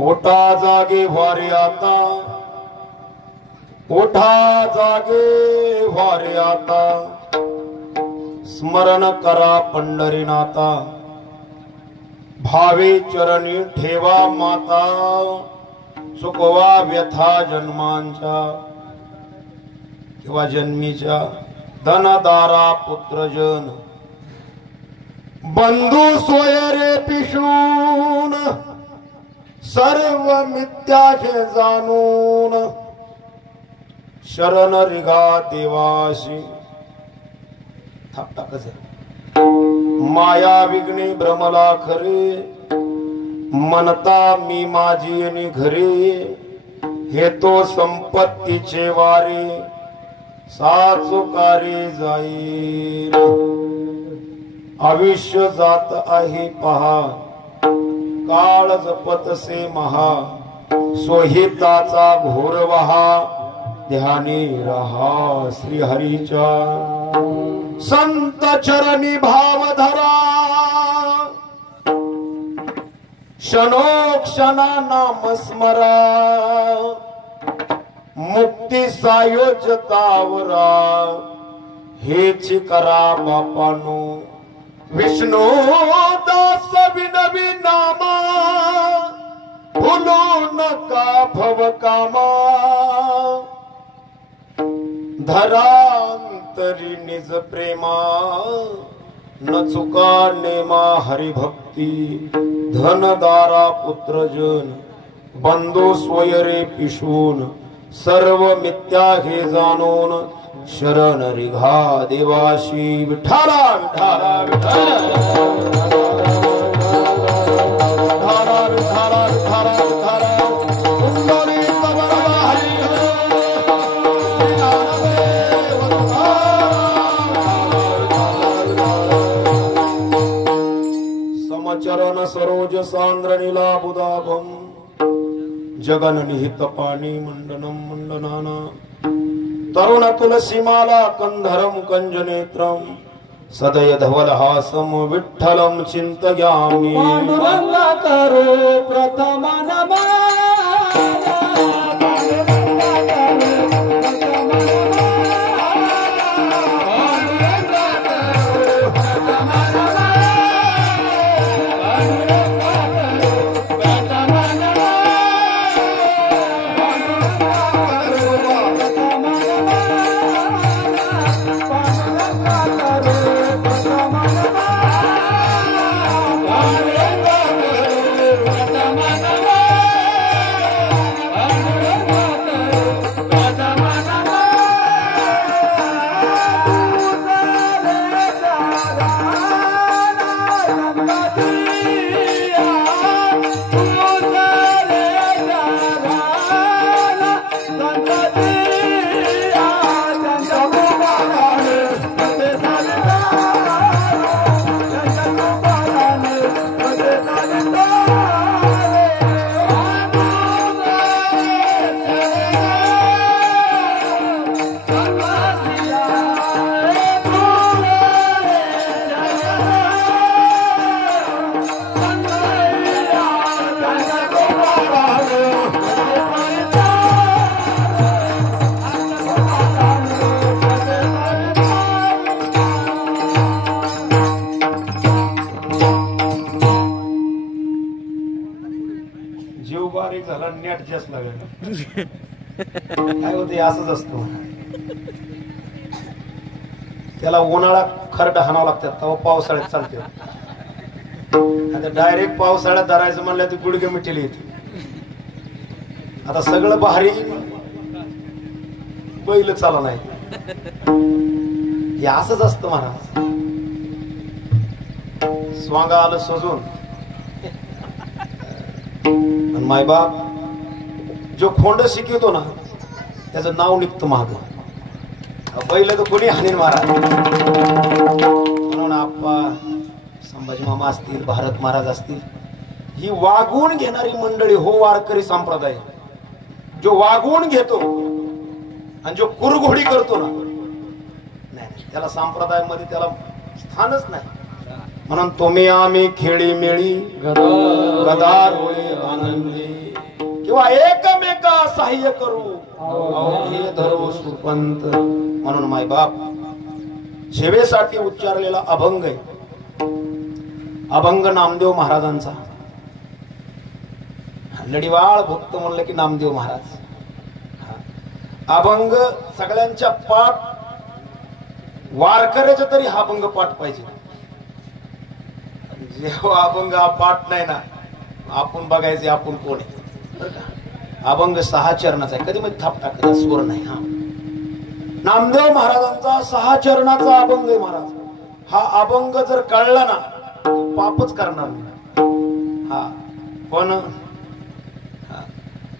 ओठा जागे वारे आता, ओठा जागे वारे आता, स्मरण करा पंढरीनाथा, भावे चरणी ठेवा माता, चुकवा व्यथा जन्मांच्या किंवा जन्मीच्या, धनदारा पुत्रजन बंधू सोयरे पिशून, सर्व मिथ्या हे जाणून, शरण रिगा देवाशी, माया विघ्ने भ्रमला खरे, मनता मी माझी आणि घरे, हे तो संपत्तीचे वारे, साचुकारे जाईल, आयुष्य जात आहे पहा, काळ जपतसे महा, सोहिताचा घोर वहा, ध्यानी रहा श्री हरीच्या, संत चरणी भाव धरा, क्षणोक्षणा नाम स्मरा, मुक्ती सायोजतावरा, हेच करा बापानो, विष्णू दास विनवी नामा, भूलू नका भव कामा, धरांतरी निज प्रेमा, न चुका नेमा हरिभक्ती, धनदारा पुत्रजन बंधू स्वयरे पिशून, सर्व मिथ्या हे जाणून, शरण रिघा देवाशी, विठाला विठाला विठाला विठाला विठाला विठाला विठाला, कुंडली तवरला हरी समचरण सरोज सांद्र नीला बुदाभम, जगन निहित पाणी मंडनम मंडनाना, तरुण तुलसीमाला कंधरम कंजनेत्रम, सदय धवलहासम विठ्ठलम चिंतयामि, पांडुरंग करो प्रथम काय होते, असंच असतं. त्याला उन्हाळा खरड हाणावं लागतात, तेव्हा पावसाळ्यात चालते. आता डायरेक्ट पावसाळ्यात धरायचं म्हणलं ती गुडघे मिठीला येते. आता सगळं भारी बैल चाला नाही, हे असंच असतं महाराज. स्वांग आलं सजून, मायबाप जो खोंड शिकवतो ना त्याचं नाव निघतं माग. बैल तर कोणी हाणीन महाराज. म्हणून आप्पा संभाजी मामा असतील, भारत महाराज असतील, ही वागवून घेणारी मंडळी हो वारकरी संप्रदाय. जो वागवून घेतो आणि जो कुरघोडी करतो ना, नाही त्याला संप्रदायामध्ये त्याला स्थानच नाही. म्हणून तुम्ही आम्ही खेळी मेळी गदा रोळे आनंदी, तेव्हा एकमेका सहाय्य करू हे धरो सुपंत. म्हणून माय बाप सेवेसाठी उच्चारलेला अभंग आहे. अभंग नामदेव महाराजांचा. लढीवाळ भक्त म्हणलं की नामदेव महाराज. अभंग सगळ्यांच्या पाठ, वारकऱ्याच्या तरी हा अभंग पाठ पाहिजे. जेव्हा अभंग हा पाठ नाही ना, आपण बघायचे आपण कोण आहे. अभंग 6 चरणाचा आहे. कधी मध्ये थाप टाकला स्वर नाही. हा नामदेव महाराजांचा 6 चरणाचा अभंग आहे महाराज. हा अभंग जर कळला ना पापच करणार नाही. हा पण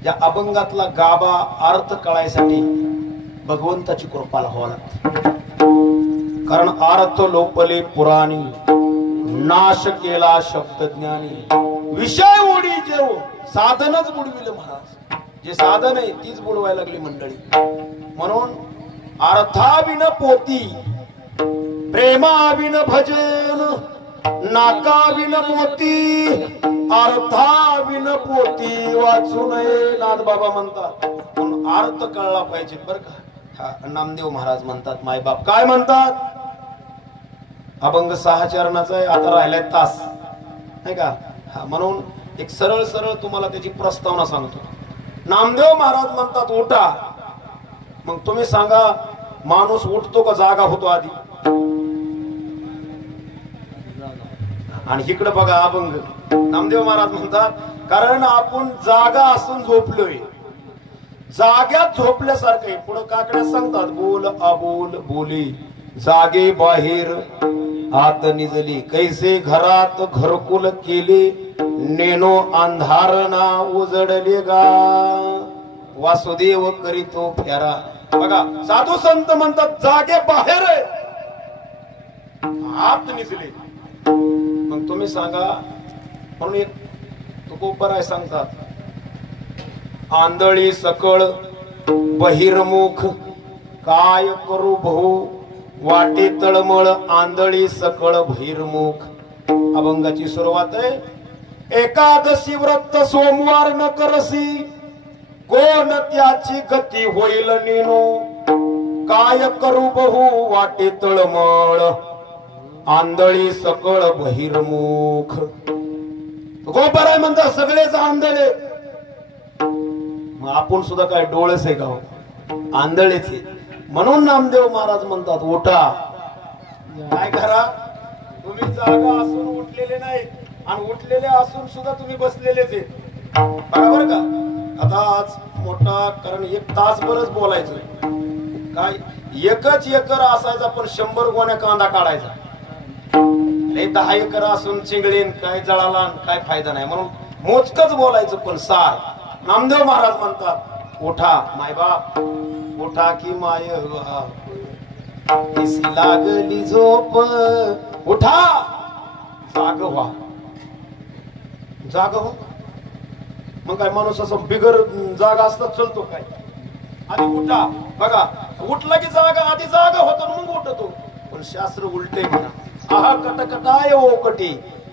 या अभंगातला गाभा अर्थ कळायसाठी भगवंताची कृपा व्हावी लागते. कारण अर्थ लोपले पुराणी, नाश केला शब्दज्ञानी. विषय उडी जेव साधनच बुडविले महाराज. जे साधन आहे तीच बुडवायला लागली मंडळी. म्हणून अर्थाविन पोती, प्रेमाविन भजन, नाकाविन मोती, अर्थाविन पोती वाचू नये. नाथ बाबा म्हणतात. पण अर्थ कळला पाहिजे बरं का. हा नामदेव महाराज म्हणतात. मायबाप काय म्हणतात. अभंग 6 चरणाचा आहे. आता राहिलाय तास नाही का. हा म्हणून एक सरळ सरळ तुम्हाला त्याची प्रस्तावना सांगतो. नामदेव महाराज म्हणतात उठा. मग तुम्ही सांगा माणूस उठतो का जागा होतो आधी. आणि इकडे बघा अभंग. नामदेव महाराज म्हणतात कारण आपण जागा असून झोपलोय. जाग्यात झोपल्यासारखे पुढे काकड्या सांगतात बोल अबोल बोली, जागे बाहेर आत निजली, कैसे घरात घरकुल केले, नेनो अंधार ना उजडले गा, वासुदेव करीतो फेरा. बघा साधू संत म्हणतात जागे बाहेर आहे, आत निजले. मग तुम्ही सांगा. म्हणून एक तुकोबर आहे सांगतात आंधळी सकळ बहिर्मुख, काय करू भाऊ वाटे तळमळ, आंधळी सकळ बहिर्मुख. अभंगाची सुरुवात आहे. एकादशी व्रत सोमवार न करसी, कोण त्याची गती होईल नेनो, काय करू बहु वाटे तळमळ, आंधळी सकळ बहिर्मुख. गोबर आहे म्हणतात सगळेच आंधळे. मग आपण सुद्धा काय डोळेच आहे का आंधळेच आहे. म्हणून नामदेव महाराज म्हणतात उठा. काय करा तुम्ही जागा असून उठलेले नाही आणि उठलेले असून सुद्धा तुम्ही बसलेलेच आहेत. बरोबर का. आता आज मोठा कारण 1 तासभरच बोलायचं. काय 1च एकर असायचा पण 100 गोण्या कांदा काढायचा. 10 एकर असून चिंगळीन काय जळाला काय फायदा नाही. म्हणून मोजकच बोलायचं पण सार. नामदेव महाराज म्हणतात उठा मायबाप उठा की माय लागली झोप, उठा जाग व्हा. जाग हो. मग काय माणूस असं बिगर जागा असतात चलतो काय. आधी उठा. बघा उठला की जागा आधी जागा होतो मग उठतो. पण शास्त्र उलटे म्हणा. आहा कटकटाय ओकटी,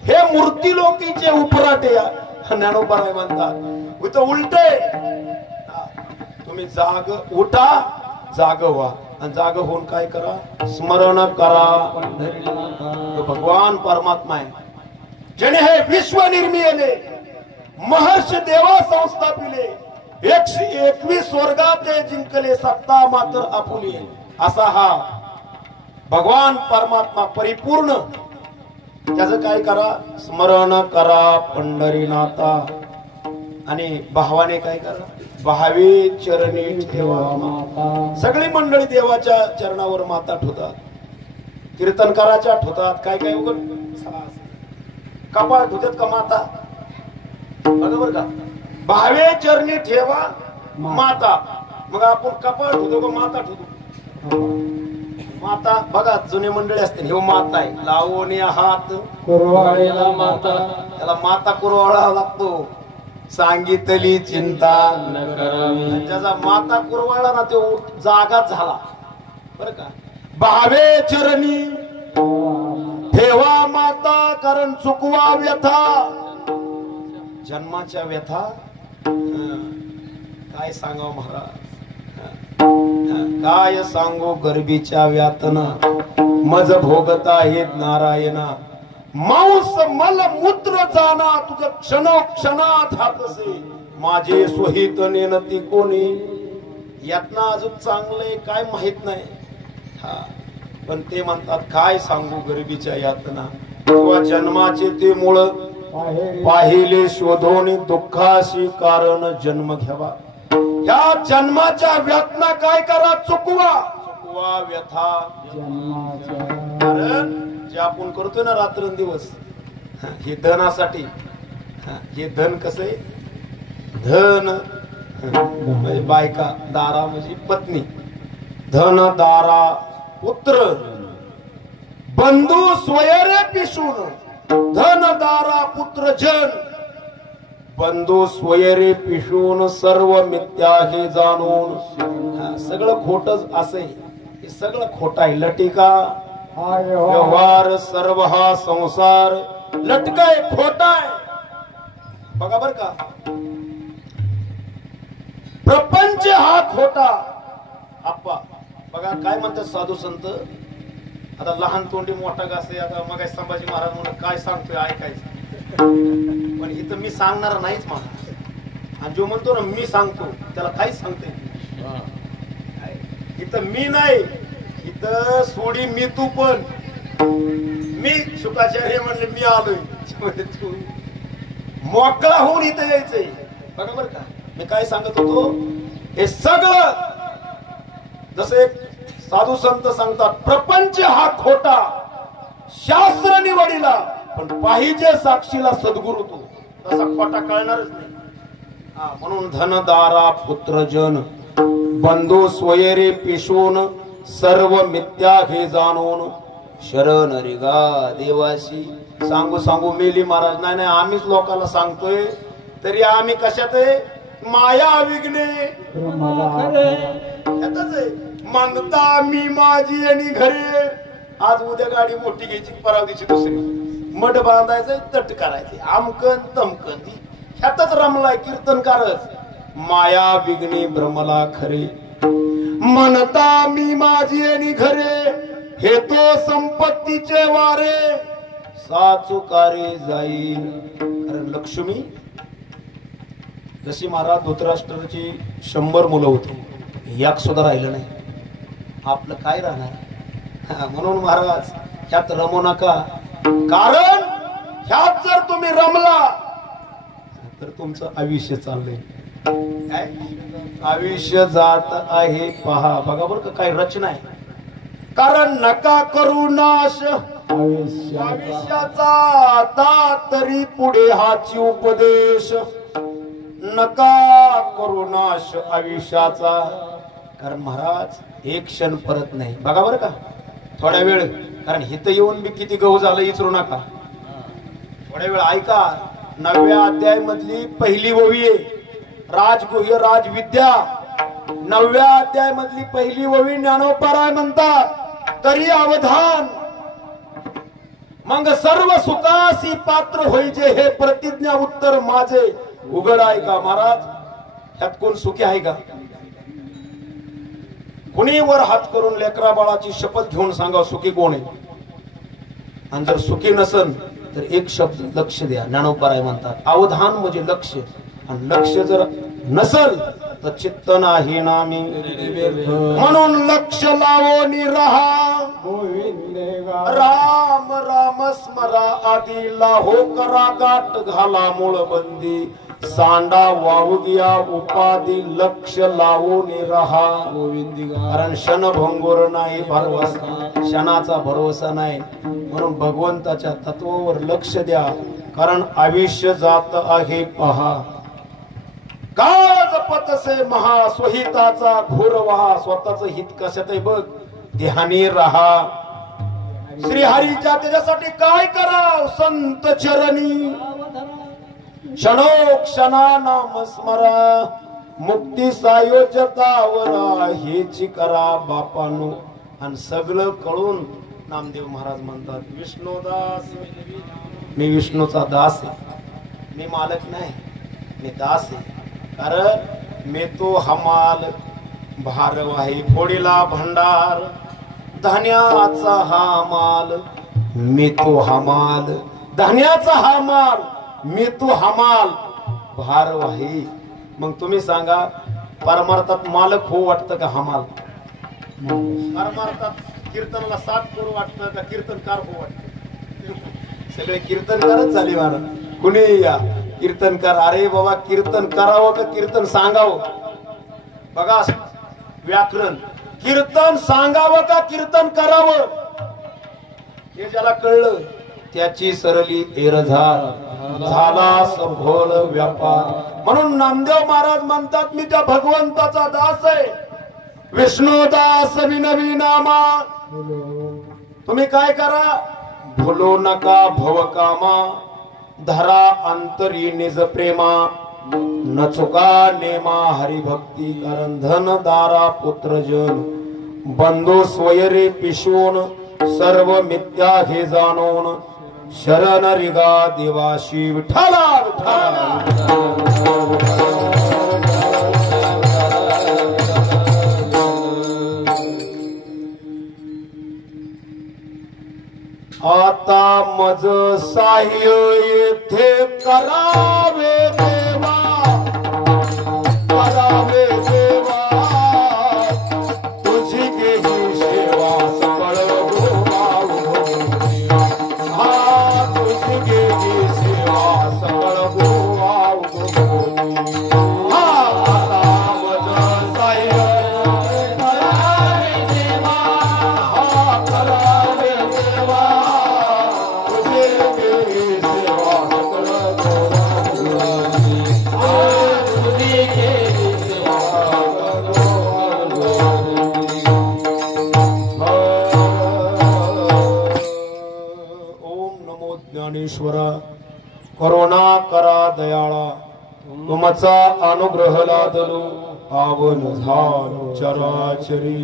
हे मूर्ती लोकीचे उपराटे. ज्ञानोबा म्हणतात इथं उलटे. तुम्ही जाग उठा जाग व्हा. आणि जाग होऊन काय करा स्मरण करा. भगवान परमात्मा आहे ज्याने हे विश्व निर्मिले, महर्षी देवा संस्थापिले, 121 स्वर्गाते जिंकले, सत्ता मात्र आपुली. असा हा भगवान परमात्मा परिपूर्ण. त्याचं काय करा स्मरण करा पंढरीनाथा. आणि भावाने काय करा भावे चरणी ठेवा माता. सगळी मंडळी देवाच्या चरणावर माता ठेवतात. कीर्तनकाराच्या ठेवतात. काय काय उघड कपाळ ठेवतात का माता. बरोबर का. भावे चरणी ठेवा माता. मग आपण कपाळ ठेवतो का माता ठेवतो. माता बघा जुने मंडळी असते हे माता आहे. लावणे हात कुरवाळीला माता. त्याला माता कुरवाळा लागतो. सांगितली चिंता न करावी. ज्याचा माता कुरवाळा ना तो जागाच झाला. बर का. भावे चरणी ठेवा माता, कारण चुकवा व्यथा. जन्माच्या व्यथा काय सांगाव महाराज, काय सांगू गर्भीच्या व्यातना, मज भोगत आहेत नारायणा, मांस मल मूत्र जाना तुझं क्षणोक्षणात हातसे, माझे स्वहित नेनती कोणी. यातना अजून चांगलंय काय माहित नाही. हा पण ते म्हणतात काय सांगू गर्भीच्या यातना, किंवा जन्माचे ते मूळ पाहिले शोधून दुःखाशी कारण जन्म घ्यावा. या जन्माच्या व्यथना काय करा, चुकवा चुकवा व्यथा. कारण जे आपण करतोय ना रात्रंदिवस हे धनासाठी. हे धन कसं आहे, धन म्हणजे बायका, दारा म्हणजे पत्नी, धन दारा पुत्र, बंधू स्वयरे पिशून, धन दारा पुत्र जन, बंधू स्वयरे पिशून सर्व मिथ्या हे जाणून. सगळं खोटच असे, हे सगळं खोट आहे. लटिका व्यवहार सर्व हा संसार लटकाय खोटाय. बघा बर का, प्रपंच हा खोटा. आप्पा बघा काय म्हणतात साधू संत, आता लहान तोंडी मोठा घासे. आता मग संभाजी महाराज म्हणून काय सांगतोय ऐकायचं, पण इथं मी सांगणार नाहीच मला. आणि जो म्हणतो ना मी सांगतो त्याला काहीच सांगते इथं मी नाही. इथं सोडी मी तू पण मी शुकाचार्य म्हणले मी आलोय, तू मोकळा होऊन इथं यायचंय. बघा बरं का मी काय सांगत होतो, हे सगळं जसे एक साधू संत सांगतात, प्रपंच हा खोटा, शास्त्र निवडीला पण पाहिजे साक्षीला सद्गुरु तू. तसा खोटा कळणारच नाही. म्हणून धनदारा पुत्रजन, बंधू स्वयरे पिशून सर्व मिथ्या हे जाणून, शरण रिगा देवाशी. सांगू सांगू मेली महाराज. नाही नाही आम्हीच लोकांना सांगतोय, तरी आम्ही कशात आहे, माया विघ्ने म्हणता मी माझी आणि घरी. आज उद्या गाडी मोठी घ्यायची, परावदीची दुसरी, मठ बांधायचं, तट करायचे, आमकन तमकन, ह्यातच रमलाय कीर्तनकारच. माया विघ्ने भ्रमला खरे, म्हणता मी माझी आणि घरे, हे तो संपत्तीचे वारे, साचुकारे जाईल. कारण लक्ष्मी जशी महाराज धृतराष्ट्राची 100 मुलं होती, एक सुद्धा राहिलं नाही. आपलं काय राहणार. म्हणून महाराज ह्यात रमू नका, कारण ह्यात जर तुम्ही रमला तर तुमचं आयुष्य चाललंय. आयुष्य जात आहे पहा. बघा बरं का काय रचना आहे. कारण नका करू नाश आयुष्याचा, आता तरी पुढे हाची उपदेश. नका करू नाश आयुष्याचा, कारण महाराज एक क्षण परत नाही. बघा बरं का थोड्या वेळ, कारण हिथं येऊन मी किती गहू झालं विचारू नका. थोड्या वेळ ऐका. 9व्या अध्याय मधली पहिली ओवी आहे, राजगुह्य राजविद्या. 9व्या अध्याय मधली पहिली ओवी ज्ञानोपाराय म्हणतात. तरी अवधान, मग सर्व सुखासी पात्र होईजे, हे प्रतिज्ञा उत्तर माझे उघड आहे का. महाराज ह्यात कोण सुखी आहे का. कुणी वर हात करून लेकरा बाळाची शपथ घेऊन सांगा सुखी कोण आहे. आणि जर सुखी नसन तर एक शब्द लक्ष द्या. ज्ञानोपाराय म्हणतात अवधान म्हणजे लक्ष, आणि लक्ष जर नसल तर चित्त नाही नामी. म्हणून लक्ष लावून राहा, राम राम स्मरा आधी लाहो करा गाठ घाला मूळ बंदी. सांडा वाहू द्या उपाधी लक्ष लावून राहा. कारण क्षणभंगुर नाही भरवसा, क्षणाचा भरोसा नाही. म्हणून भगवंताच्या तत्वावर लक्ष द्या, कारण आयुष्य जात आहे पहा. काळ जपतसे महा स्वहिताचा घोर वहा. स्वतःच हित कशात आहे बघ, ध्यानी राहा. श्रीहरीच्या त्याच्यासाठी काय कराव, संत चरणी क्षणोक्षणा नाम स्मरा. मुक्ती सायोजतावर हेची करा बापानो. आणि सगळं कळून नामदेव महाराज म्हणतात विष्णुदास, मी विष्णूचा दास आहे. मी मालक नाही, मी दास आहे. कारण मी तो हमाल भारव आहे फोडीला भंडार धान्याचा हा माल मी तो हमाल धान्याचा हा माल मी तो हमाल भारव आहे. मग तुम्ही सांगा परमार्थात मालक हो वाटतं का हमाल? परमार्थात कीर्तनाला साथ करू वाटतं का कीर्तनकार हो वाटतं? सगळे कीर्तनकारच झाले महाराज. कुणी या कीर्तनकार. अरे बाबा कीर्तन करावं का कीर्तन सांगावं? बघा व्याकरण. कीर्तन सांगावं का कीर्तन करावं हे ज्याला कळलं त्याची सरली एरझार झाला संभोल व्यापार. म्हणून नामदेव महाराज म्हणतात मी त्या भगवंताचा दास आहे विष्णुदास विनवी नामा. तुम्ही काय करा भूलो नका भवकामा धरा अंतरी निज प्रेमा न चुका नेमा हरिभक्ती कारण धन दारा पुत्रजन बंधू स्वयरे पिशवून सर्व मिथ्या हे जाणून शरण रिगा देवाशी विठ्ठला आता मज साह्य येथे करावे देवा करावे देवा तुझी गेली सेवा सकळ हा तुझी गेली सेवा सकळ हा आता मज साह्य करावे देवा हा करावे देवा ज्ञानेश्वरा करुणा करा दयाळा तुमचा अनुग्रह लादलो पावन झालो चराचरी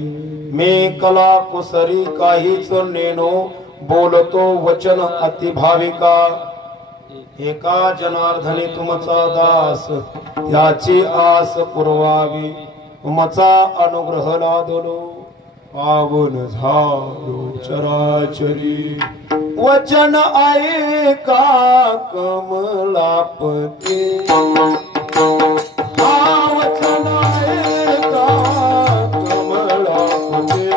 मी कला कुसरी काहीच नेनो बोलतो वचन अतिभाविका एका जनार्दनी तुमचा दास त्याची आस पुरवावी तुमचा अनुग्रह लादलो पावन झालो चराचरी वचन ऐका कमलापती वचन ऐका कमलापती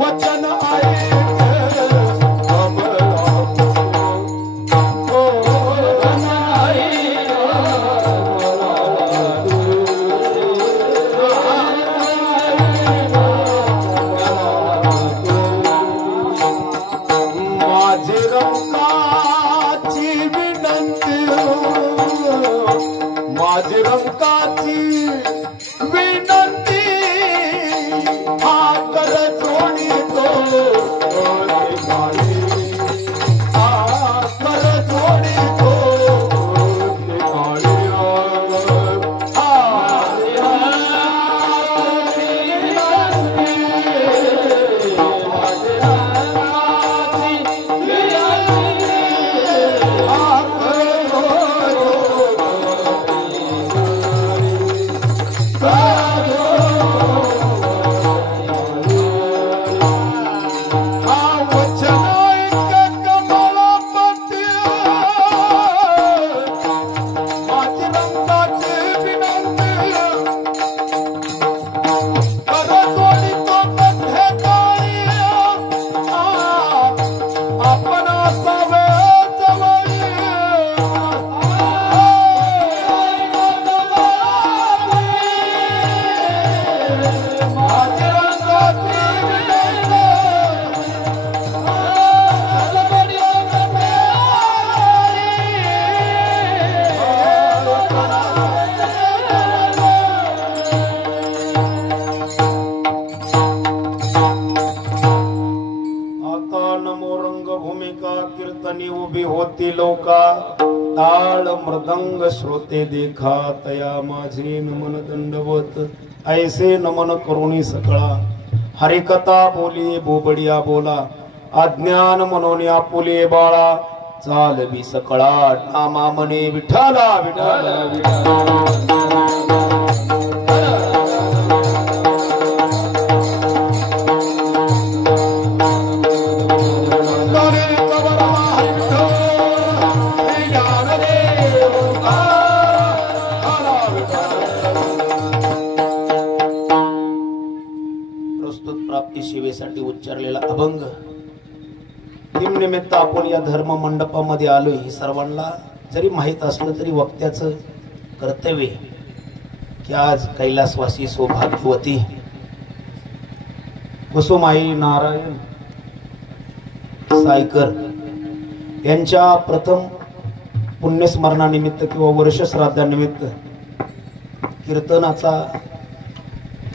वचन ऐक कमलापती होती लोका ताळ मृदंग श्रोते देखा तया माझे नमन दंडवत ऐसे नमन करुणी सकळा हरिकथा बोली बोबडिया बोला अज्ञान मनोन्या पुले बाळा चालवी सकळा नामा मने विठाला विठाला विठाला सेवेसाठी उच्चारलेला अभंग निमित्त आपण या धर्म मंडपामध्ये आलोय हे सर्वांना जरी माहित असलं तरी वक्त्याचं कर्तव्य की आज कैलासवासी सौभाग्यवती कुसुमाई नारायण सायकर यांच्या प्रथम पुण्यस्मरणानिमित्त किंवा वर्ष श्राद्धानिमित्त कीर्तनाचा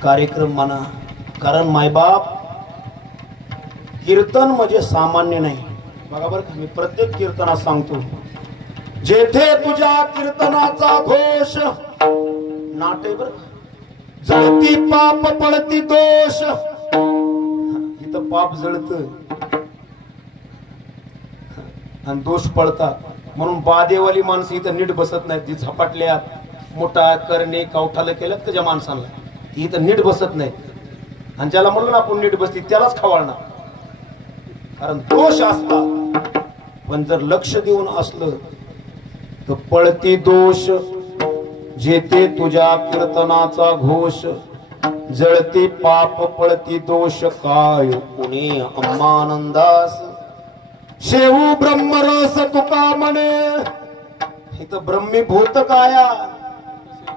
कार्यक्रम म्हणा. कारण मायबाप कीर्तन म्हणजे सामान्य नाही बघा बरं का. मी प्रत्येक कीर्तनात सांगतो जेथे तुझ्या कीर्तनाचा घोष नाटे बर जळती पाप पडती दोष. इथं पाप जळत आणि दोष पडतात म्हणून बादेवाली माणसं इथं नीट बसत नाहीत. ती झपाटल्यात मोठा करणे कवठाला केल्यात त्याच्या माणसाला ती इथं नीट बसत नाहीत. आणि ज्याला म्हणलं ना आपण नीट बसती त्यालाच खवाळणार कारण दोष असतात. पण जर लक्ष देऊन असलं तर पळती दोष जेथे तुझ्या कीर्तनाचा घोष जळती पाप पळती दोष काय पुणे अम्मानंदास शेऊ ब्रह्मरस तुका म्हणे. इथं ब्रह्मीभूत काया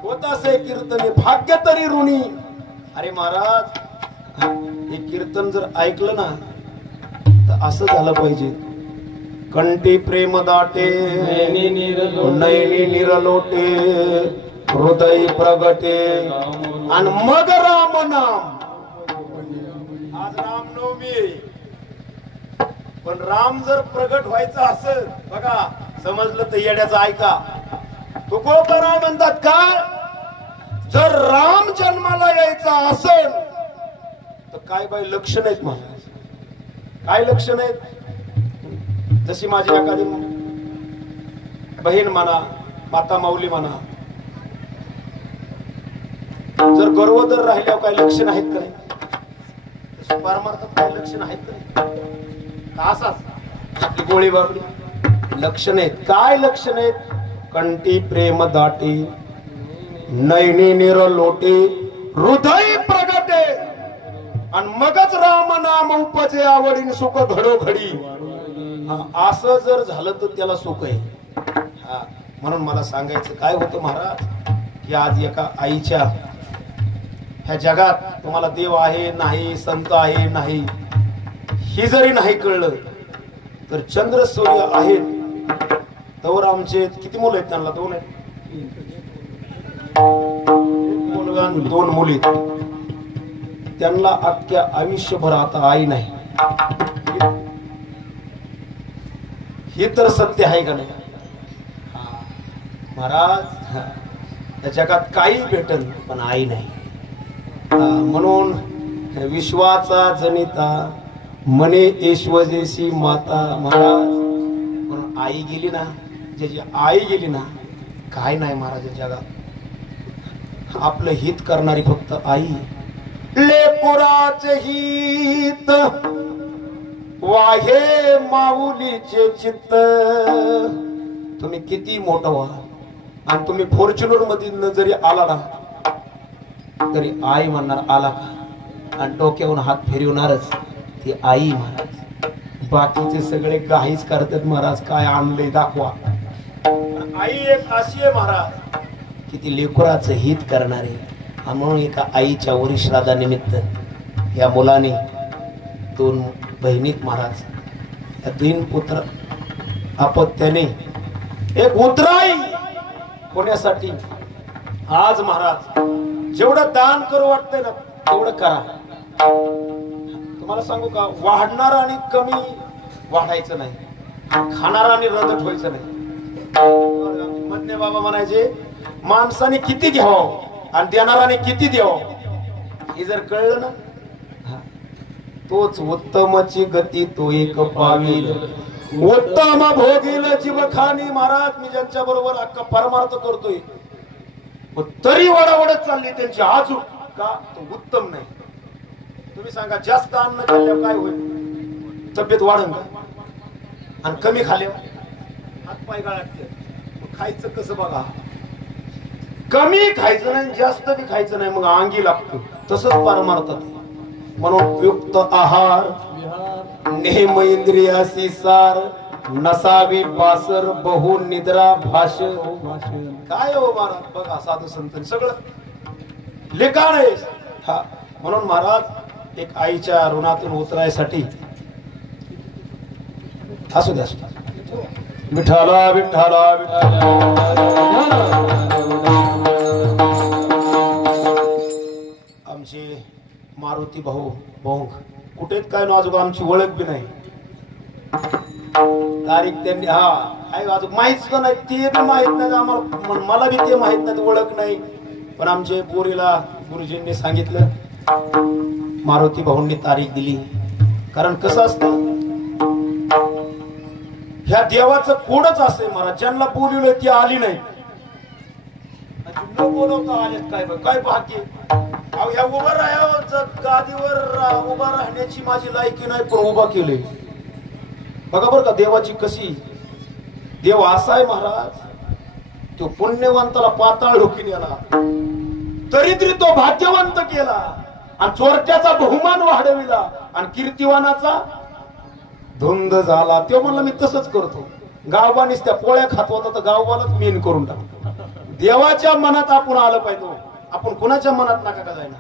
होत असे कीर्तने भाग्य तरी ऋणी. अरे महाराज हे कीर्तन जर ऐकलं ना तर असं झालं पाहिजे कंठी प्रेम दाटे नयनी निरलोटे हृदय प्रगटे आणि मग राम नाम. आज रामनवमी पण राम जर प्रगट व्हायचा असेल बघा समजलं तर येड्याचं ऐका. तुकोबराय म्हणतात काय जर राम जन्माला यायचा असेल तर काय बाई लक्ष नाहीत मला काय लक्ष नाहीत. जशी माझी एखादी बहीण म्हणा माता माऊली म्हणा जर गर्वदर राहिल्यावर काही लक्ष नाहीत का नाही परमार्थात काही लक्ष नाहीत का नाही असाच आपली गोळी बाबडी लक्ष नाहीत काय लक्ष नाहीत. कंठी प्रेम दाटे नयनी निरलोटे हृदय प्रगटे आणि मगच राम नाम उपजे आवडीन सुख घडोघडी. असं जर झालं तर त्याला सुख आहे. म्हणून मला सांगायचं काय होतं महाराज की आज एका आईच्या ह्या जगात तुम्हाला देव आहे नाही संत आहे नाही ही जरी नाही कळलं तर चंद्र सूर्य आहेत तवर आमचे किती मुलं आहेत त्यांना 2 आहेत मुलगा 2 मुली त्यांना अख्ख्या आयुष्यभर आता आई नाही. हे तर सत्य आहे का नाही महाराज. त्या जगात काही भेटल पण आई नाही. म्हणून विश्वाचा जनिता मने ऐश्वजेशी माता महाराज. म्हणून आई गेली ना ज्याची आई गेली ना काय नाही महाराज जगात. आपलं हित करणारी फक्त आई. लेकुराचे हित वाहे माऊलीचे चित्त. तुम्ही किती मोठं व्हा आणि तुम्ही फॉर्च्युनर मध्ये जरी आला ना तरी आई म्हणणार आला का आणि डोक्यावरून हात फिरवणारच ती आई महाराज. बाकीचे सगळे काहीच करतात महाराज काय आणलंय दाखवा. आई एक अशी आहे महाराज की ती लेकराचं हित करणारे. म्हणून एका आईच्या वरिश्राद्धानिमित्त या मुलाने 2 बहिणीत महाराज या 2 पुत्र अपत्याने एक उतराई होण्यासाठी आज महाराज जेवढं दान करू वाटतंय ना तेवढं करा. तुम्हाला सांगू का वाढणार आणि कमी वाढायचं नाही खाणारा आणि रदट व्हायचं नाही. मधने बाबा म्हणायचे माणसाने किती घ्यावं आणि देणाराने किती द्यावं हे जर कळलं ना, तोच उत्तमची गती तो एक पावील, उत्तम भोगील जीव खानी. महाराज मी ज्यांच्या बरोबर अख्खा परमार्थ करतोय तरी वडावडत चालली त्यांची आजू का तो उत्तम नाही. तुम्ही सांगा जास्त अन्न खाल्ल्यावर काय होईल? तब्येत वाढन का? आणि कमी खाल्ल्यावर हातपाय गाळाटते. खायचं कसं बघा, कमी खायचं नाही जास्त बी खायचं नाही, मग अंगी लागतो. तसंच परमार्थात. म्हणून युक्त आहार नेम इंद्रियासी सार, नसावी पासर बहु निद्रा भाष. काय हो महाराज बघा, साधू संत सगळं लेखाण आहे. हा म्हणून महाराज एक आईच्या ऋणातून उतरायसाठी असू द्या विठाला विठाला आमचे मारुती भाऊ भोंग कुठेच काय ना, अजून आमची ओळख बी नाही. तारीख त्यांनी हा काय अजून माहित नाही, ते बी माहित नाही आम्हाला, मला बी ते माहित नाही, ओळख नाही. पण आमचे पोरीला गुरुजींनी सांगितलं, मारुती भाऊंनी तारीख दिली. कारण कसं असतं ह्या देवाचं कोडच असे महाराज, ज्यांना बोलवलं ती आली नाही, न बोलवता आलेत काय काय भाग्य. ह्या उभं राहावं गादीवर उभा राहण्याची माझी लायकी नाही, पण उभा केले बघा बरं का देवाची कशी. देव असा आहे महाराज, तो पुण्यवंताला पाताळ ढोकीन याला तरी तो भाग्यवंत केला, आणि चोरट्याचा बहुमान वाढविला, आणि कीर्तिवानाचा धुंद झाला. तो म्हणला मी तसंच करतो. गाववानीच त्या पोळ्या खात होता तर गाववालाच मेन करून टाकतो. देवाच्या मनात आपण आलं पाहिजे. आपण कुणाच्या मनात नका का जायना,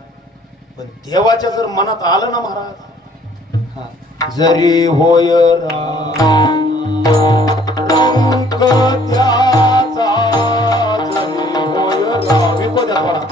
पण देवाच्या जर मनात आलं ना महाराज, जरी होय रंग त्याचा, जरी होय विको द्या थोडा.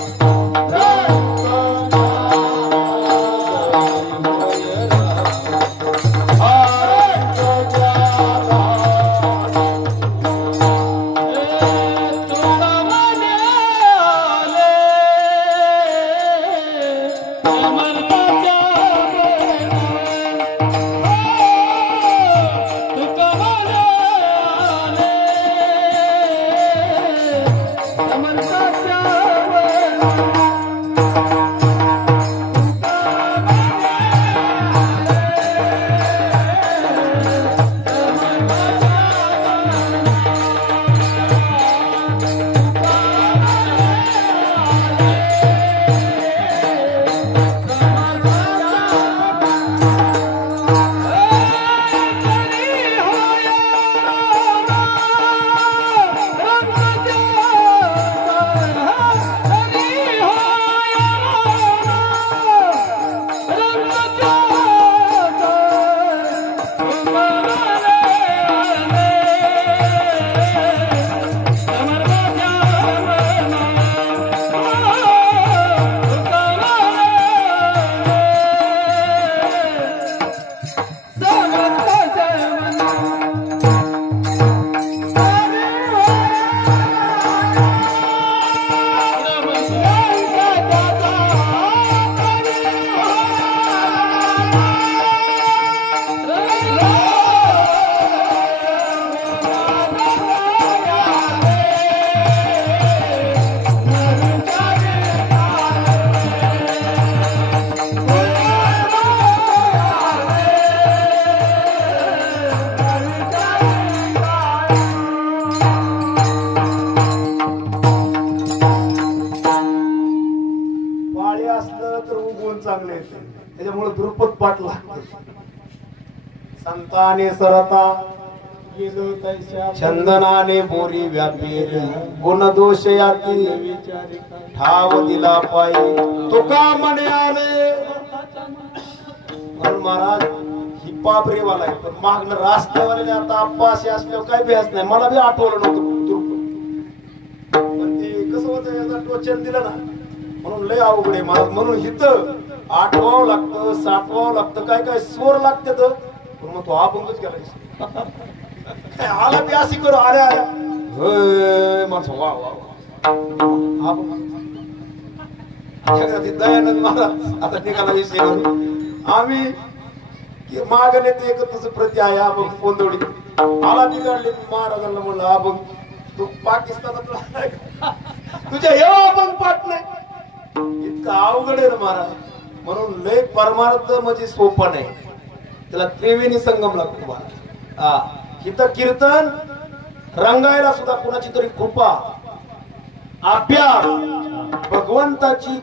त्याच्यामुळे द्रुपद पाठ लागते. संताने सरता चंदनाने बोरी व्यापीर, गुण दोष याती ठाव दिला पायी, तुका म्हणे आले. महाराज ही पापरेवाला आहे, पण मागणं रास्त्यावाले आता आप्पा असे असल्यावर काय भ्यास नाही. मला बी आठवलं नव्हतं द्रुपद, पण ते कसं होतं याचा टोचन दिलं ना, म्हणून लय अवघड आहे महाराज. म्हणून हिथं आठवावं लागतं, साठवावं लागतं, काय काय स्वर लागते तर, पण मग तो अभंगच केला. आला बी अशी करू आल्या आल्या माणसं वा वा दयानंद महाराज आता निघाला विषय आम्ही मागणे ते एकच प्रति आहे अभंग कोंदवडी आला बिघडले महाराजांना म्हणलं अभंग तू पाकिस्तानात तुझ्या हे अभंग पाठ नाही इतकं अवघड आहे ना महाराज म्हणून लय परमार्थ म्हणजे सोपं नाही त्याला त्रिवेणी संगम लागतो महाराज हा इथं कीर्तन रंगायला सुद्धा कुणाची तरी कृपा अभ्यास भगवंताची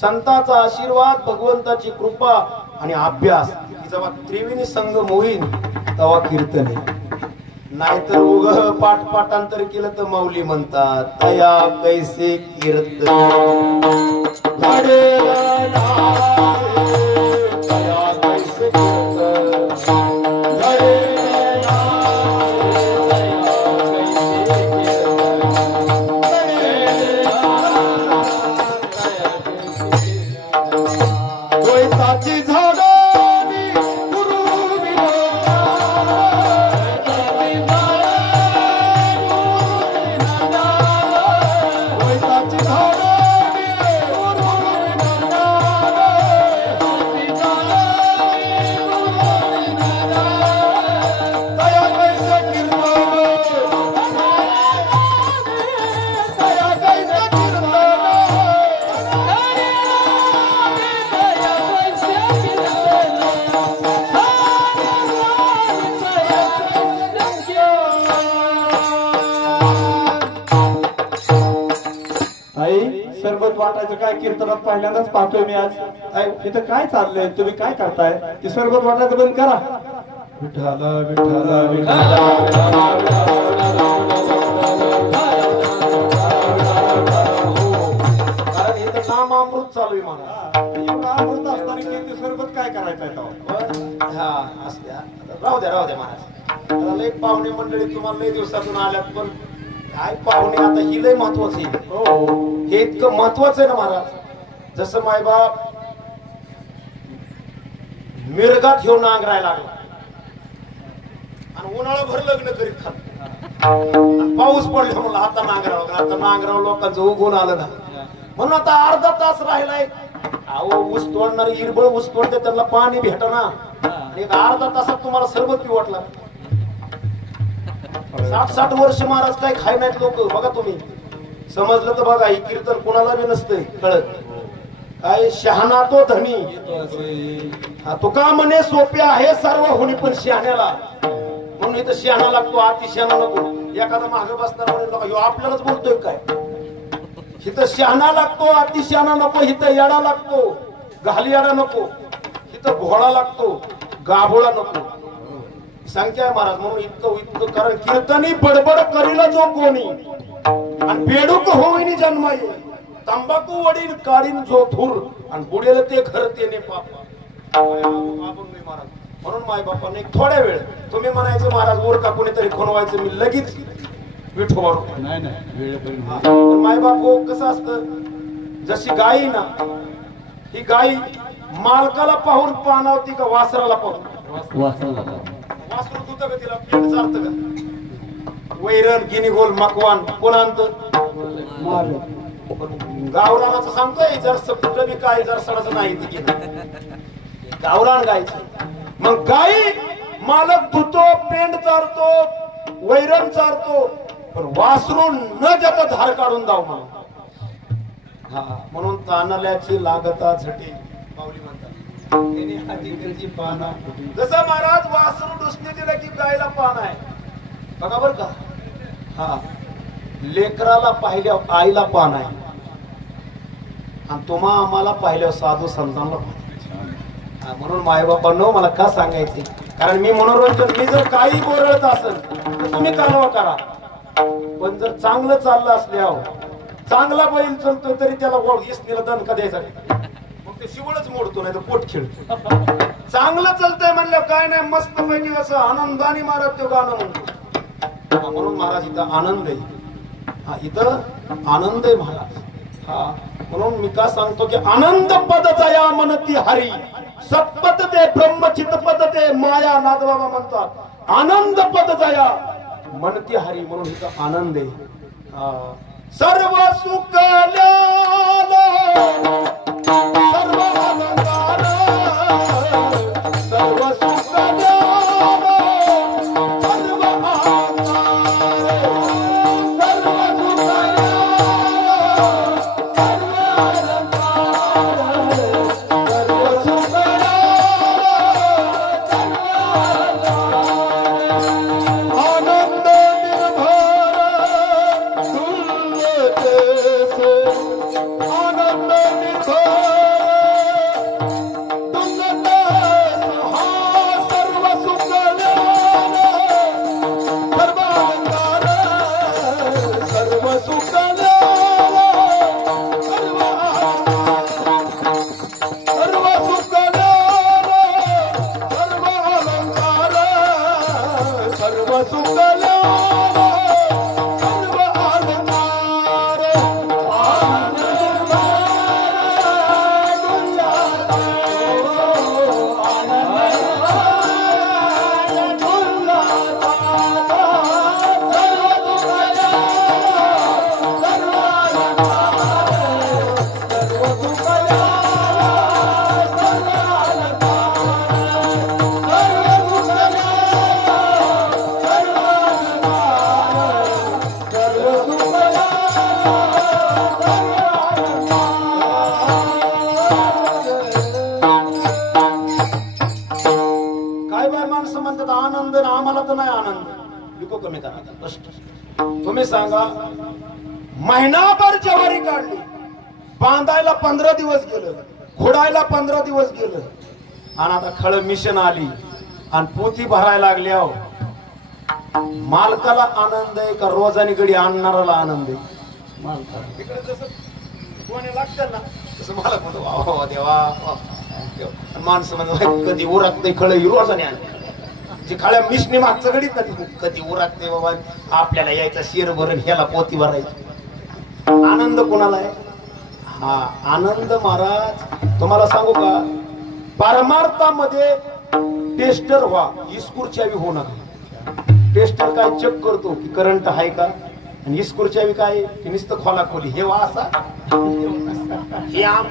संतांचा आशीर्वाद भगवंताची कृपा आणि अभ्यास जेव्हा त्रिवेणी संगम होईल तेव्हा कीर्तन आहे नाहीतर उग पाठांतर केलं तर माऊली म्हणतात तया कैसे कीर्तन तया कैसे वाटायचं काय कीर्तनात पहिल्यांदाच पाहतोय मी आज इथं काय चाललंय तुम्ही काय करताय ते सरबत वाटायचं बंद करा विठाला विठाला कारण इथं नामामृत चालू आहे मला अमृत असताना ते सरबत काय करायचंय हा असल्या राहू द्या महाराज लय पाहुणे मंडळी तुम्हाला लय दिवसातून आल्यात पण काय पाहुणे आता ही लय महत्वाचं आहे हे इतकं महत्वाचं आहे ना महाराज जसं मायबाप मिरगात घेऊन नांगरायला लागला आणि उन्हाळाभर लग्न करीत खात पाऊस पडला म्हणून आता नांगराव लोकांचं उगून आलं ना म्हणून आता अर्धा तास राहिलाय अहो ऊस तोडणारे हिरबळ ऊस तोडते त्यांना पाणी भेटना आणि एक अर्धा तासात तुम्हाला सरबत पिवटला 60 वर्ष महाराज काय खाय नाहीत लोक बघा तुम्ही समजलं तर बघा ही कीर्तन कोणाला बी नसतंय कळत काय शहाणा तो धनी तुका म्हणे सोपे आहे सर्व होणी पण शहाण्याला म्हणून इथं शहाणा लागतो अति शहाणा नको एखादा मागे बसणार म्हणून आपल्यालाच बोलतोय काय इथं शहाणा लागतो अति शहाणा नको इथं येडा लागतो घाली येडा नको इथं घोडा लागतो गाभोळा नको संख्या आहे महाराज म्हणून इतकं कारण कीर्तनी बडबड करीला जो कोणी आणि बेडूक होईनी जन्माई तंबाखू वडील काढीन जो थूर आणि बुडेल ते घर तेने पापा महाराज म्हणून माय बापाने थोड्या वेळ तुम्ही म्हणायचं महाराज वर का कोणीतरी खुणवायचं मी लगेच विठोबा माय बाप हो कसं असतं जशी गाई ना ही गाई मालकाला पाहून पाहणावती का वासराला पाहून वासरू दूध का तिला पेट चालतं का वैरण गिनीगोल मकवान कोण आणतं गावरानाचं सांगतोय जर कुठं बी काय जर सडाचं नाही ती गावरान गायचं मग गाई मालक धुतो पेंड चारतो वैरण चारतो पण वासरू न जाता धार काढून जाऊ म्हणून म्हणून तानाल्याची लागता झटे माऊली म्हणतात जसं महाराज वासरू डुसणे दिलं की गायला पान आहे बघा बर का हा लेकराला पाहिल्या आईला पान आहे आणि तुम्हा आम्हाला पाहिल्यावर साधू संतांना म्हणून मायबापांनो मला का सांगायचे कारण मी मनोरंजन मी जर काही बोरळत असेल तर तुम्ही कालवा करा पण जर चांगलं चाललं असल्यावर चांगला बैल चलतो तरी त्याला इसनीला दणका द्यायचा मग ते शिवळच मोडतो नाही तर पोट खेळतो चांगलं चालतंय म्हणल्यावर काय नाही मस्त पैकी असं आनंदाने महाराज तो गाणं म्हणतो म्हणून महाराज इथं आनंद आहे हा इथं आनंद आहे महाराज हा म्हणून मी का सांगतो की आनंद पदचा या मनती हरी सत्पद ते ब्रह्मचित पद ते माया नादबाबा म्हणतात आनंद पद जया म्हणती हरी म्हणून हिचा आनंद आहे. सर्व सुकल्या सर्व अलंकार सर्व सुकल्या सर्व आनंद आम्हाला तर नाही आनंद विको कमी करा. तुम्ही सांगा महिनाभर ज्वारी काढली बांधायला 15 दिवस गेलं खोडायला 15 दिवस गेलं आणि आता खळ मिशन आली आणि पोती भरायला लागली. अहो मालकाला आनंद आहे का रोजानी गडी आणणाराला आनंद आहे? मालकाला तिकडे जसं कोणी लागतं ना तसं मालक म्हणतो वा देवा. माणसं म्हणजे कधी उरकते खळ रोजाने आणते जे खाळ्या मिशने मागचं गडीत ना कधी उरकते बाबा आपल्याला यायचा शेर भरण ह्याला पोती भरायची. आनंद कोणाला आहे? हा आनंद महाराज तुम्हाला सांगू का परमार्थामध्ये टेस्टर व्हा इस्कुरच्यावी होऊ नका. टेस्टर काय चेक करतो की करंट आहे का आणि इस्कुरच्यावी काय की नुसतं खोलाखोली हे वा असा हे आम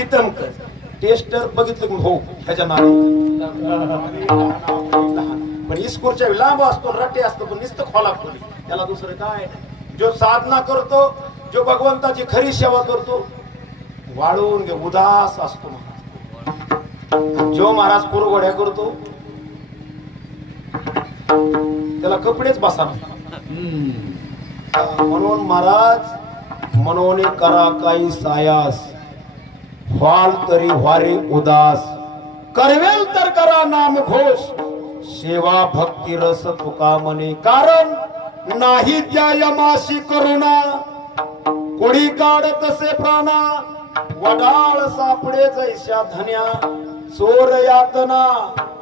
इतम कर. टेस्टर बघितलं की हो ह्याच्या नावे पण इस्कुरच्या लांब असतो रट्टे असतो पण नुसतं खोलाखोली त्याला दुसरं काय. जो साधना करतो जो भगवंताची खरी सेवा करतो वाळून घे उदास असतो महाराज. जो महाराज कुरघोड्या करतो त्याला कपडेच बसावे. म्हणून महाराज मनोने करा काही सायास व्हाल तरी व्हारे उदास करवेल तर करा नाम घोष सेवा भक्ती रस तुका मने. कारण नाही त्या यमाशी करुणा कोणी काढ तसे प्राणा वडाळ सापडे जैशा धन्या चोर यातना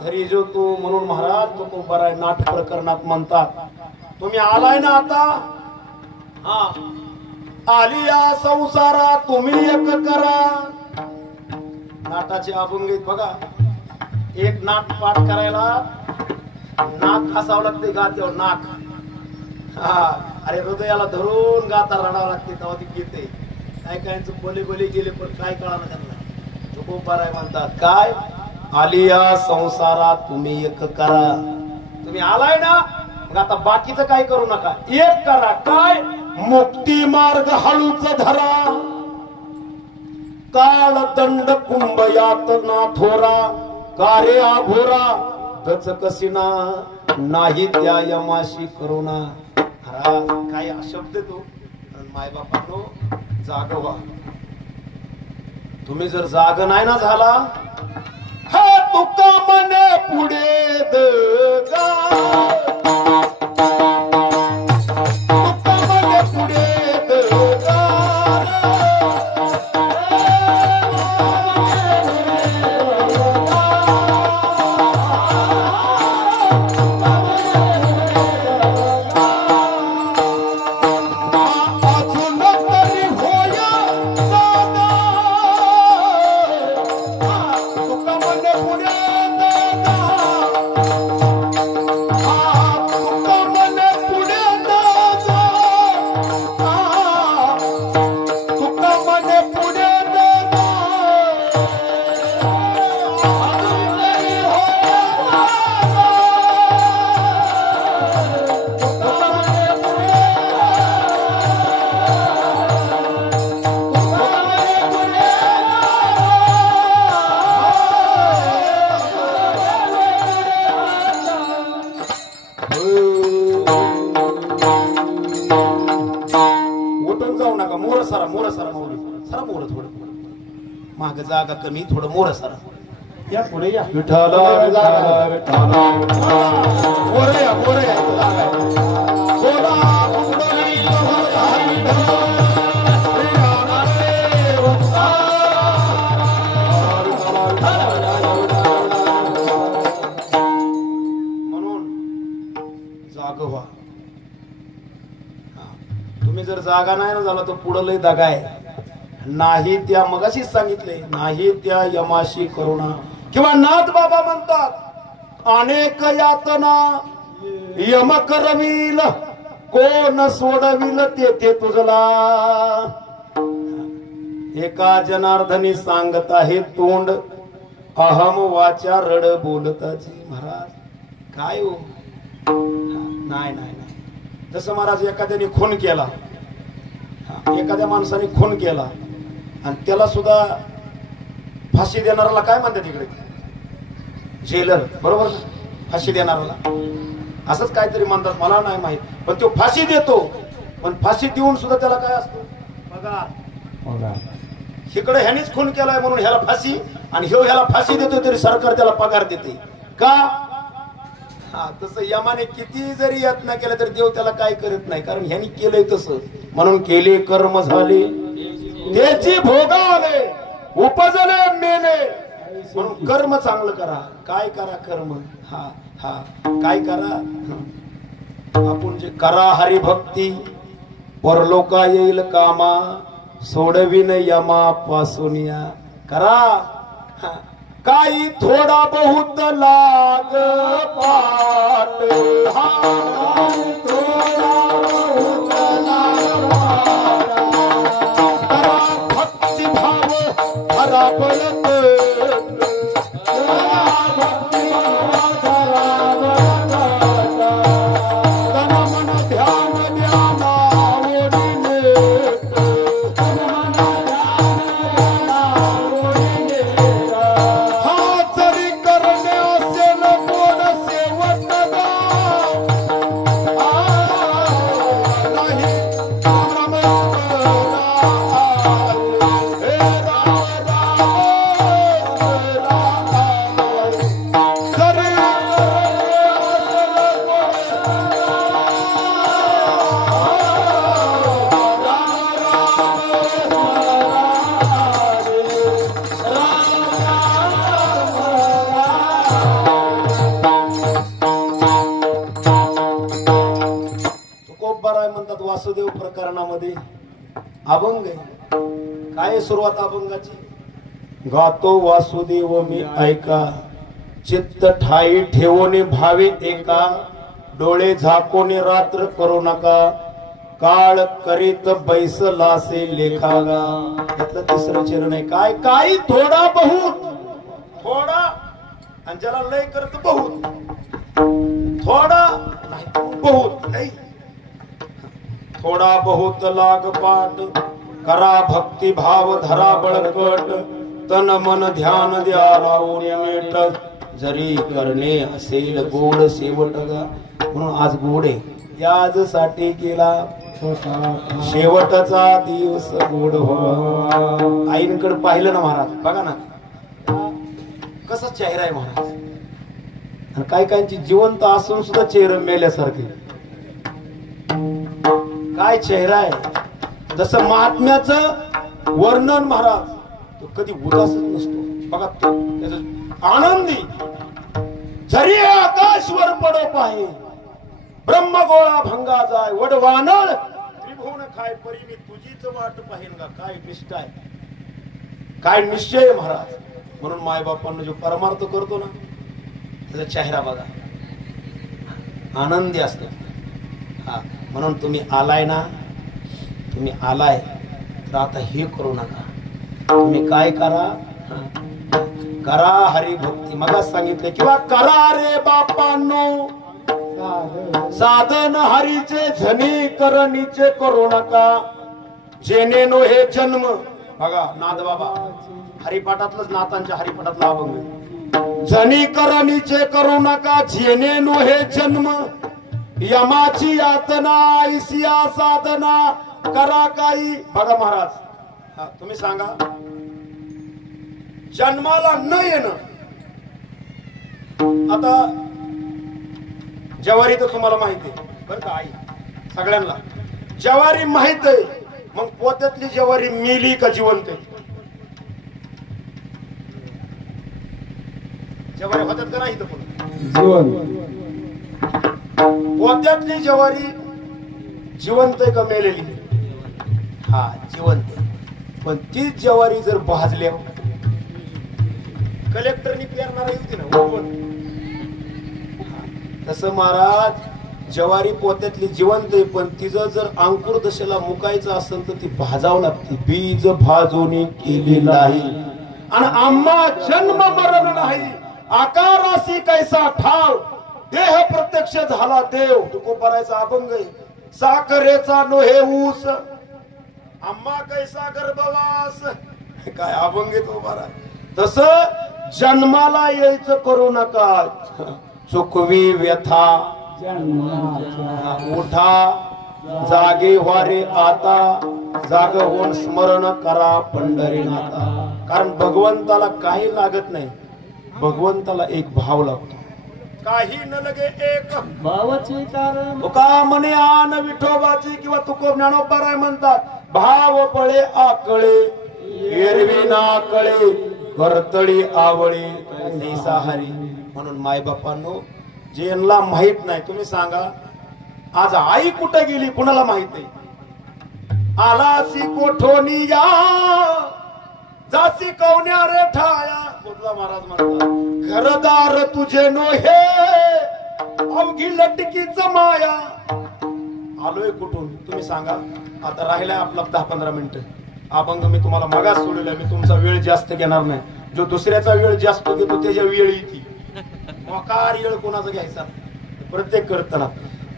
घरी जो तू. म्हणून महाराज तो बराय नाट प्रकरणात म्हणतात तुम्ही आलाय ना आता हा आली या संसारा तुम्ही एक करा. नाटाचे अभंग बघा एक नाट पाठ करायला नाक हसावं लागते गात्यावर नाक. हा अरे हृदयाला धरून गाता रडावं लागते तेव्हा ती गीते. काय कायचं बोले बोले गेले पण काय कळालं त्यांना तुकोबाराय म्हणतात काय आली या संसारात तुम्ही एक करा. तुम्ही आलाय ना मग आता बाकीचं काय करू नका एक करा. काय मुक्ती मार्ग हळूच धरा काळ दंड कुंभ यातना थोरा कार्य आघोरा दच कसिना नाही त्या यमाशी करुणा. काय शब्द तो माय बापांनो जाग व्हा. तुम्ही जर जाग नाही ना झाला हा तुका मने पुढे दगा तुका मने पुढे दगा मोर थोडं माग जागा कमी थोडं मोर सरा या पुढे या विठाला विठाला विठाला मोरे या मोरे या इथं जागा आहे. बोला कुंडली हरी विठ्ठल, श्री रामारे वत्सा. म्हणून जाग व्हा. तुम्ही जर जागा नाही ना झाला तर पुढं लय दगा आहे. नाही त्या मगाशीच सांगितले नाही त्या यमाशी करुणा किंवा नाथ बाबा म्हणतात अनेक यातना यम करविल कोण सोडविल तेथे तुझला. एका जनार्दनी सांगत आहे तोंड अहम वाचा रड बोलताची. महाराज काय हो नाही नाही नाही. जसं महाराज एखाद्याने खून केला, एखाद्या माणसाने खून केला आणि त्याला सुद्धा फाशी देणाऱ्याला काय म्हणतात इकडे? जेलर, बरोबर ना? फाशी देणाऱ्याला असंच काहीतरी म्हणतात, मला नाही माहित. पण तो फाशी देतो, पण फाशी देऊन सुद्धा त्याला काय असतो? पगार. इकडे ह्यानेच खून केलाय म्हणून ह्याला फाशी, आणि ह्याला फाशी देतो तरी सरकार त्याला पगार देते का? तसं यमाने किती जरी यत्न केला तरी देव त्याला काय करत नाही, कारण ह्यानी केलंय तसं. म्हणून केले कर्म झाले त्याची भोगाले उपजले मेले. म्हणून कर्म चांगलं करा. काय करा कर्म? हा हा काय करा? आपण जे करा हरिभक्ती परलोका येईल कामा सोडविन यमा पासूनिया. करा काही थोडा बहुत लाग पाट. थोडा बहुत लाग पाट. करा भक्ती भाव हरा बळत. तन मन ध्यान ध्याना ओढीने. म्हणतात वासुदेव प्रकरणामध्ये अभंग आहे. काय सुरुवात अभंगाची? गातो वासुदेव मी ऐका चित्त ठाई ठेवणे भावे एका. डोळे झाकोने रात्र करू नका काळ करीत बैसलासे लेखागा. यातलं तिसरं चरण आहे काय? काही थोडा बहुत. थोडा आणि ज्याला लय करत बहुत. थोडा नाही बहुत नाही. थोडा बहुत लाग पाट करा भक्ती भाव धरा बळकट. तन मन ध्यान द्या लावून मेट. जरी करणे असेल गोड शेवटगा. म्हणून आज गोड आहे आज साठी केला शेवटचा दिवस गोड हो. आईंकडे पाहिलं ना महाराज, बघा ना कसा चेहरा आहे महाराज. आणि काही काहींची जिवंत असून सुद्धा चेहरा मेल्यासारखे. काय चेहरा आहे. जसं महात्म्याचं वर्णन महाराज तो कधी उदासच नसतो. बघा तो त्याचा आनंदी. जरी आकाशवर पडो पाहे ब्रह्मगोळा भंगा जाय. वड वानळ त्रिभुवन खाय परी मी तुझीच वाट पाहिन गा. काय निष्ठा आहे, काय निश्चय महाराज. म्हणून माय बापांना जो परमार्थ करतो ना त्याचा चेहरा बघा आनंदी असतो. हा म्हणून तुम्ही आलाय ना, तुम्ही आलाय तर आता हे करू नका. तुम्ही काय करा? करा हरिभक्ती. मग सांगितले किंवा करा रे बापांनो साधन हरीचे झनी करणीचे करू नका. जेने नो हे जन्म. बघा नाद बाबा हरिपाठातलंच नाथांच्या हरिपाठातला अभंग. झनी करणीचे करू नका. जेने नो हे जन्म यमाची यातना ऐसिया साधना करा काही. बघा महाराज तुम्ही सांगा, जन्माला न येणं. आता जवारी तर तुम्हाला माहिती आहे बरं का, आई सगळ्यांना जवारी माहित आहे. मग पोत्यातली जवारी मेली का जिवंत आहे? जवारी होत्यात का नाही? पोत्यातली जवारी जिवंत आहे का मेलेली? हा, जिवंत आहे. पण तीच जवारी जर भाजल्या, कलेक्टरनी पेरणारा होती ना, तसं महाराज जवारी पोत्यातली जिवंत आहे, पण तिचं जर अंकुर दशेला मुकायचं असेल तर ती भाजावं लागते. बीज भाजून केले नाही आणि आम्हा जन्म मरण नाही, आकारासी कैसा ठाव, देह प्रत्यक्ष झाला देव. तुकोबारायचा अभंग आहे. साखरेचा नोहे ऊस, आम्हा कैसा गर्भवास. काय अभंग आहे तो बारा. तस जन्माला यायचं करू नका, चुकवी व्यथा उठा, जागे व्हारे आता, जाग होऊन स्मरण करा पंढरीनाथा. कारण भगवंताला काही लागत नाही, भगवंताला एक भाव लागतो. काही न लगे एक भावाचे कारण तुका म्हणे आन विठोबाची, किंवा तुको ज्ञानोबाराय म्हणतात, भाव पळे आकळे एरवी ना कळे, करतळी आवळे निसाहारी. म्हणून माय बापांनो, जे यांना माहित नाही, तुम्ही सांगा आज आई कुठे गेली कुणाला माहित नाही. आलासी कोठोनी या, जासी कवन्या रे ठाया. बोधला महाराज म्हणतात, घरदार तुझे नो हे, अवघी लटकीच माया. आलोय कुठून तुम्ही सांगा. आता राहिलाय आपला 10-15 मिनिटं. अभंग मी तुम्हाला मागास सोडलेला, मी तुमचा वेळ जास्त घेणार नाही. जो दुसऱ्याचा वेळ जास्त घेतो त्याच्या वेळ येते. मोकार वेळ कोणाचा घ्यायचा प्रत्येक करताना,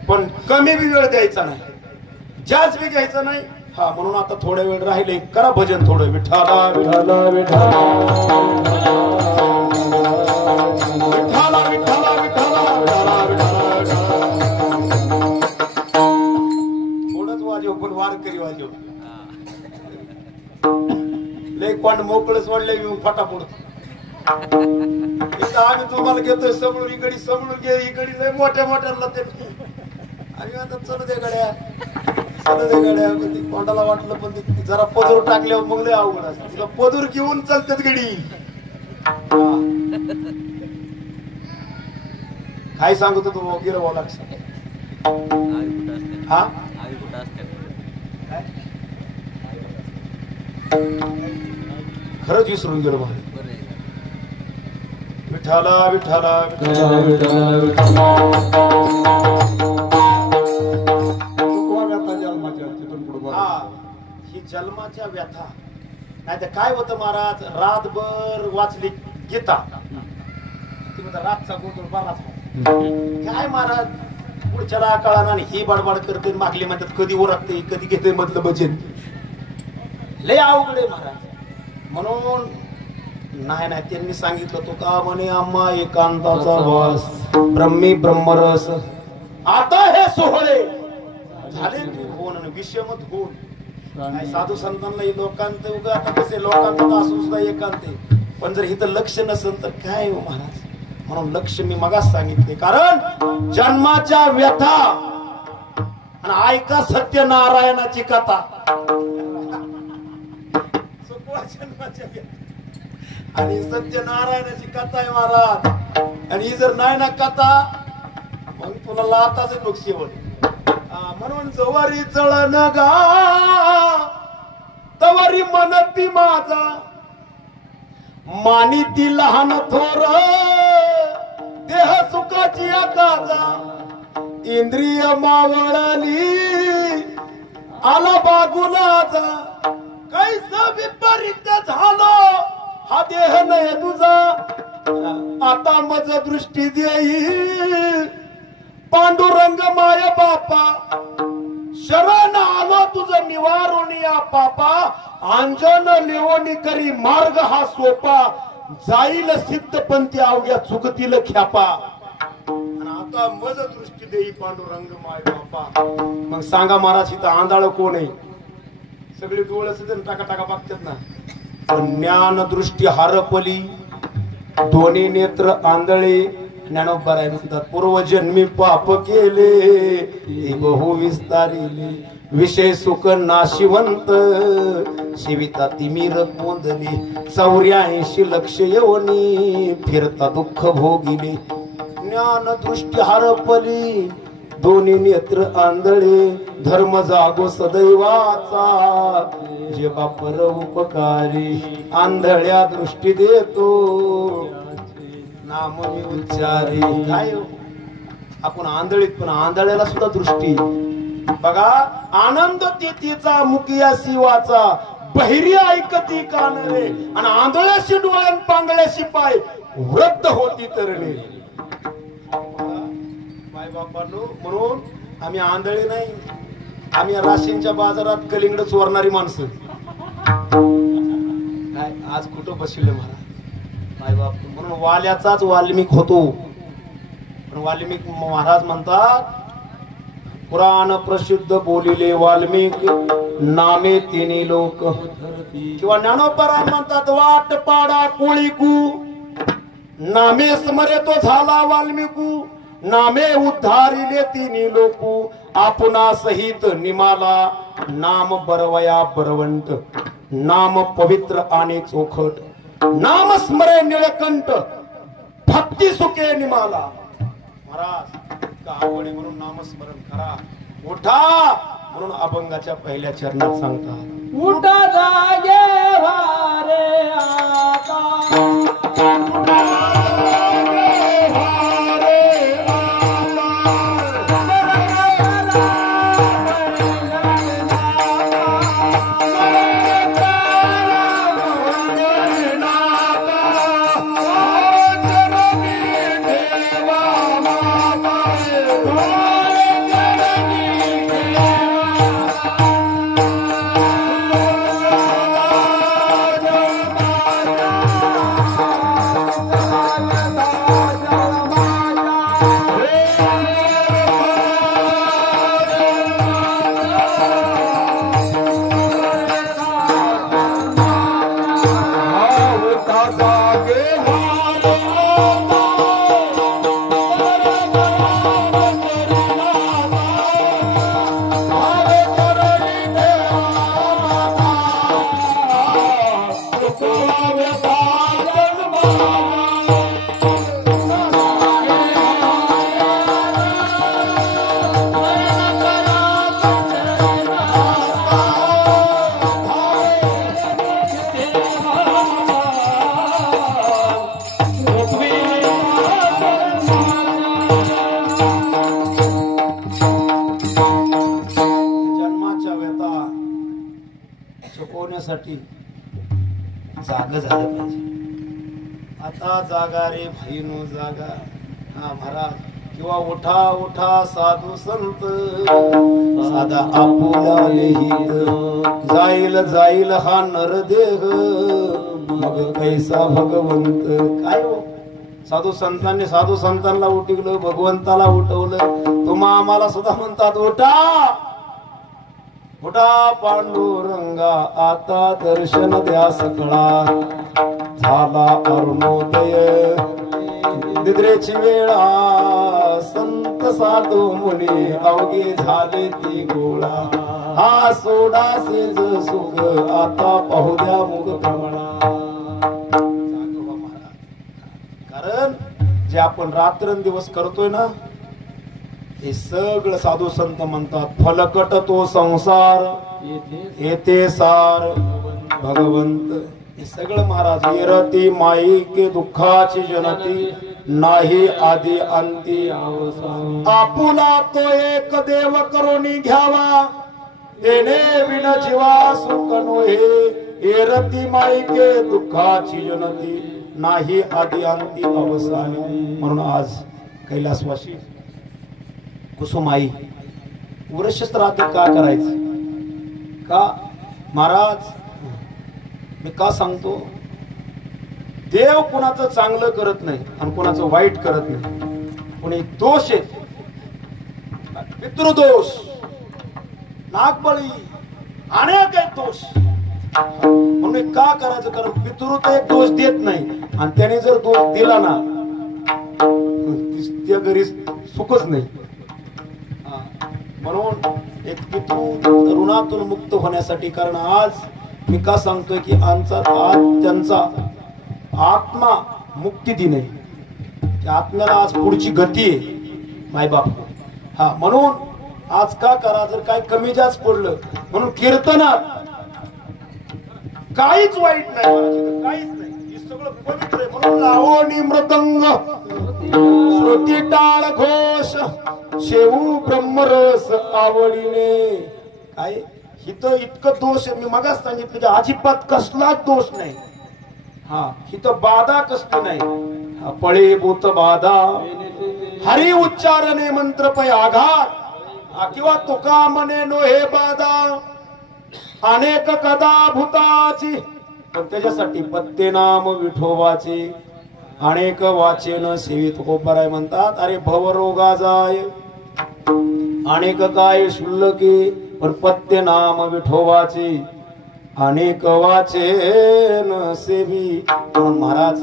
पण कमी बी वेळ द्यायचा नाही, जास्त बी घ्यायचा नाही. हा, म्हणून आता थोडा वेळ राहिले, करा भजन थोडं. विठ्ठला विठ्ठला विठ्ठला विठ्ठला विठ्ठला विठ्ठला विठ्ठला. थोडंच वाजव, पण वारकरी वाजव. लय कोण मोकळं सोडले फटाफट. आम्ही तुम्हाला घेतोय समळून, इकडे समळून घे, इकडे लय मोठ्या मोठ्याला ते आम्ही आता चल दे गड्या, चल दे गड्या. कोणाला वाटलं, पण जरा पदूर टाकल्यावर मग लय अवघड असतं. तुला पदूर घेऊन चालतात गडी. काय सांगतो तू गिरवाला हा खरंच विसरून गेलो बघ. विठ्ठला विठ्ठला विठ्ठला विठ्ठला. हा, ही जन्माच्या व्यथा. नाही तर काय होतं महाराज, रातभर वाचली गीता, रातचा गोंधळ बराच. काय महाराज पुढच्याला कळाना, आणि ही बडबड करते, मागली म्हणतात कधी ओरखते, कधी घेते मधलं भजन. लय अवघड आहे महाराज. म्हणून नाही नाही, त्यांनी सांगितलं तो का म्हणे, आम्हा एकांताचा वास, ब्रह्मी ब्रह्मरस. आता हे सोहळे झाले होऊन विषमत होऊन. नाही साधू संतांना लोकांत उगा, आता कसे लोकांत असून सुद्धा एकांत, पण जर इथं लक्ष नसेल तर काय हो महाराज. म्हणून लक्ष मी मगाच सांगितले, कारण जन्माच्या व्यथा आणि ऐका सत्यनारायणाची कथा. जन्माच्या व्यथा आणि सत्यनारायणाची कथा आहे महाराज. आणि ही जर नाही ना कथा, मग तुला लाताच लोक शेवट. म्हणून जवारी चळण गा, तवारी मनती माझा, मानिती लहान थोर, देह सुखाची आकाजा, इंद्रिय मावळली आला बागुलाचा, कैसा विपरीत झालो हा देह नाही तुझा, आता मज दृष्टी देई पांडुरंग माय बापा, शरण आलो तुझं निवारून या पापा, अंजन लेवणी करी मार्ग हा सोपा, जाईल सिद्धपंथी अवघ्या चुकतील ख्यापा, आणि आता मज दृष्टी देई पांडुरंग माय बापा. मग सांगा महाराज इथं आंधळ कोण आहे? सगळी डोळस टाका टाका बघतात ना. ज्ञान दृष्टी हरपली दोन्ही नेत्र आंधळे. ज्ञानोबा राय म्हणतात पूर्वजन्मी पाप केले बहु विस्तारिले विषय सुख नाशिवंत शिविता तिमिर कोंदली 84 लक्ष येवनी फिरता दुःख भोगिले. ज्ञान दृष्टी हरपली दोन्ही नेत्र आंधळे धर्म जागो सदैवाचा जेव्हा पर उपकारी आंधळ्या दृष्टी देतो नाम मी उच्चारी. काय आपण आंधळीत पण आंधळ्याला सुद्धा दृष्टी बघा. आनंद तेतीचा मुकिया शिवाचा बहिरी ऐकती कान रे आणि आंधळ्याशी डोळ्यान पांगळ्याशी पाय वृद्ध होती तरणे. माय बापांनो म्हणून आम्ही आंधळे नाही. आम्ही राशींच्या बाजारात कलिंगड चोरणारी माणसं. काय आज कुठं बसले महाराज माय बाप. म्हणून वाल्याचाच वाल्मिक होतो. पण वाल्मिक महाराज म्हणतात पुराण प्रसिद्ध बोलिले वाल्मिक नामे तिन्ही लोक. किंवा ज्ञानोबा म्हणतात वाट पाडा कोळीकू नामे स्मरे तो झाला वाल्मिकू नामे उद्धारिले तिन्ही लोकू आपणा सहित निमाला नाम बरवया बरवंट नाम पवित्र आणि चोखट नाम स्मरे निळकंठ भक्ती सुखे निमाला. महाराज आवडी म्हणून नामस्मरण करा. उठा म्हणून अभंगाच्या पहिल्या चरणात सांगतात उठा जागे वारे आता चुकवण्यासाठी जागा झालं पाहिजे. आता जागा रे भाईनो जागा. हा महाराज किंवा उठा उठा साधू संत साधा आपुला लिहित जाईल जाईल हा नरदेह मग कैसा भगवंत. काय हो साधू संतांनी साधू संतांना उठवलं भगवंताला उठवलं. तुम्हा आम्हाला सुद्धा म्हणतात उठा उठा पांडुरंगा आता दर्शन द्या सकळा झाला अरुणोदय निद्रेची वेळा संत साधू मुनी अवघे झाले ती गोळा हा सोडा सेज सुख आता पाहू द्या मुग कमळा. कारण जे आपण रात्रंदिवस करतोय ना हे सगळं साधू संत म्हणतात फलकट तो संसार येते सार भगवंत. हे सगळं महाराज येरती माई के दुःखाची जनती नाही आधी अंती आपुला तो एक देव करुणी घ्यावा तेने बिन जीवा सुख नोहे. येरती माई के दुःखाची जनती नाही आधी अंती अवसानी. म्हणून आज कैलासवासी कुसुमाई वृक्ष श्राद्ध का करायचं का महाराज मी का सांगतो. देव कुणाचं चांगलं करत नाही आणि कुणाचं वाईट करत नाही. कुणी दोष आहे पितृदोष नागबळी अनेक आहेत दोष. म्हणून का करायचं, कारण पितृत्व एक दोष देत नाही आणि त्याने जर दोष दिला ना त्या घरी सुखच नाही. म्हणून एक पितृ ऋणातून मुक्त होण्यासाठी, कारण आज मी का सांगतोय की आज त्यांचा आत्मा मुक्ती दिन आहे. त्या आत्म्याला आज पुढची गती आहे मायबाप. म्हणून आज का करा, जर काही कमी जास्त पडलं म्हणून कीर्तनात काहीच वाईट नाही, काहीच नाही, हे सगळं पवित्र आहे. म्हणून लावणी मृदंग श्रुती टाळ घोष शेऊ ब्रह्मरस आवडीने. काय हिथं इतकं दोष आहे, मी मगाच सांगितलं की अजिबात कसलाच दोष नाही. हिथं बाधा कसली नाही. पळे भूत बाधा हरी उच्चारणे मंत्र पै आघात किंवा तुका म्हणे नो हे बाधा अनेक कदा भूताची. पण त्याच्यासाठी पत्ते नाम विठोबाचे अनेक वाचेन सेवित कोपराय म्हणतात. अरे भवरोगा जाय अनेक काय शुल्लके, पण पत्ते नाम विठोबाचे अनेक वाचेन सेवी. म्हणून महाराज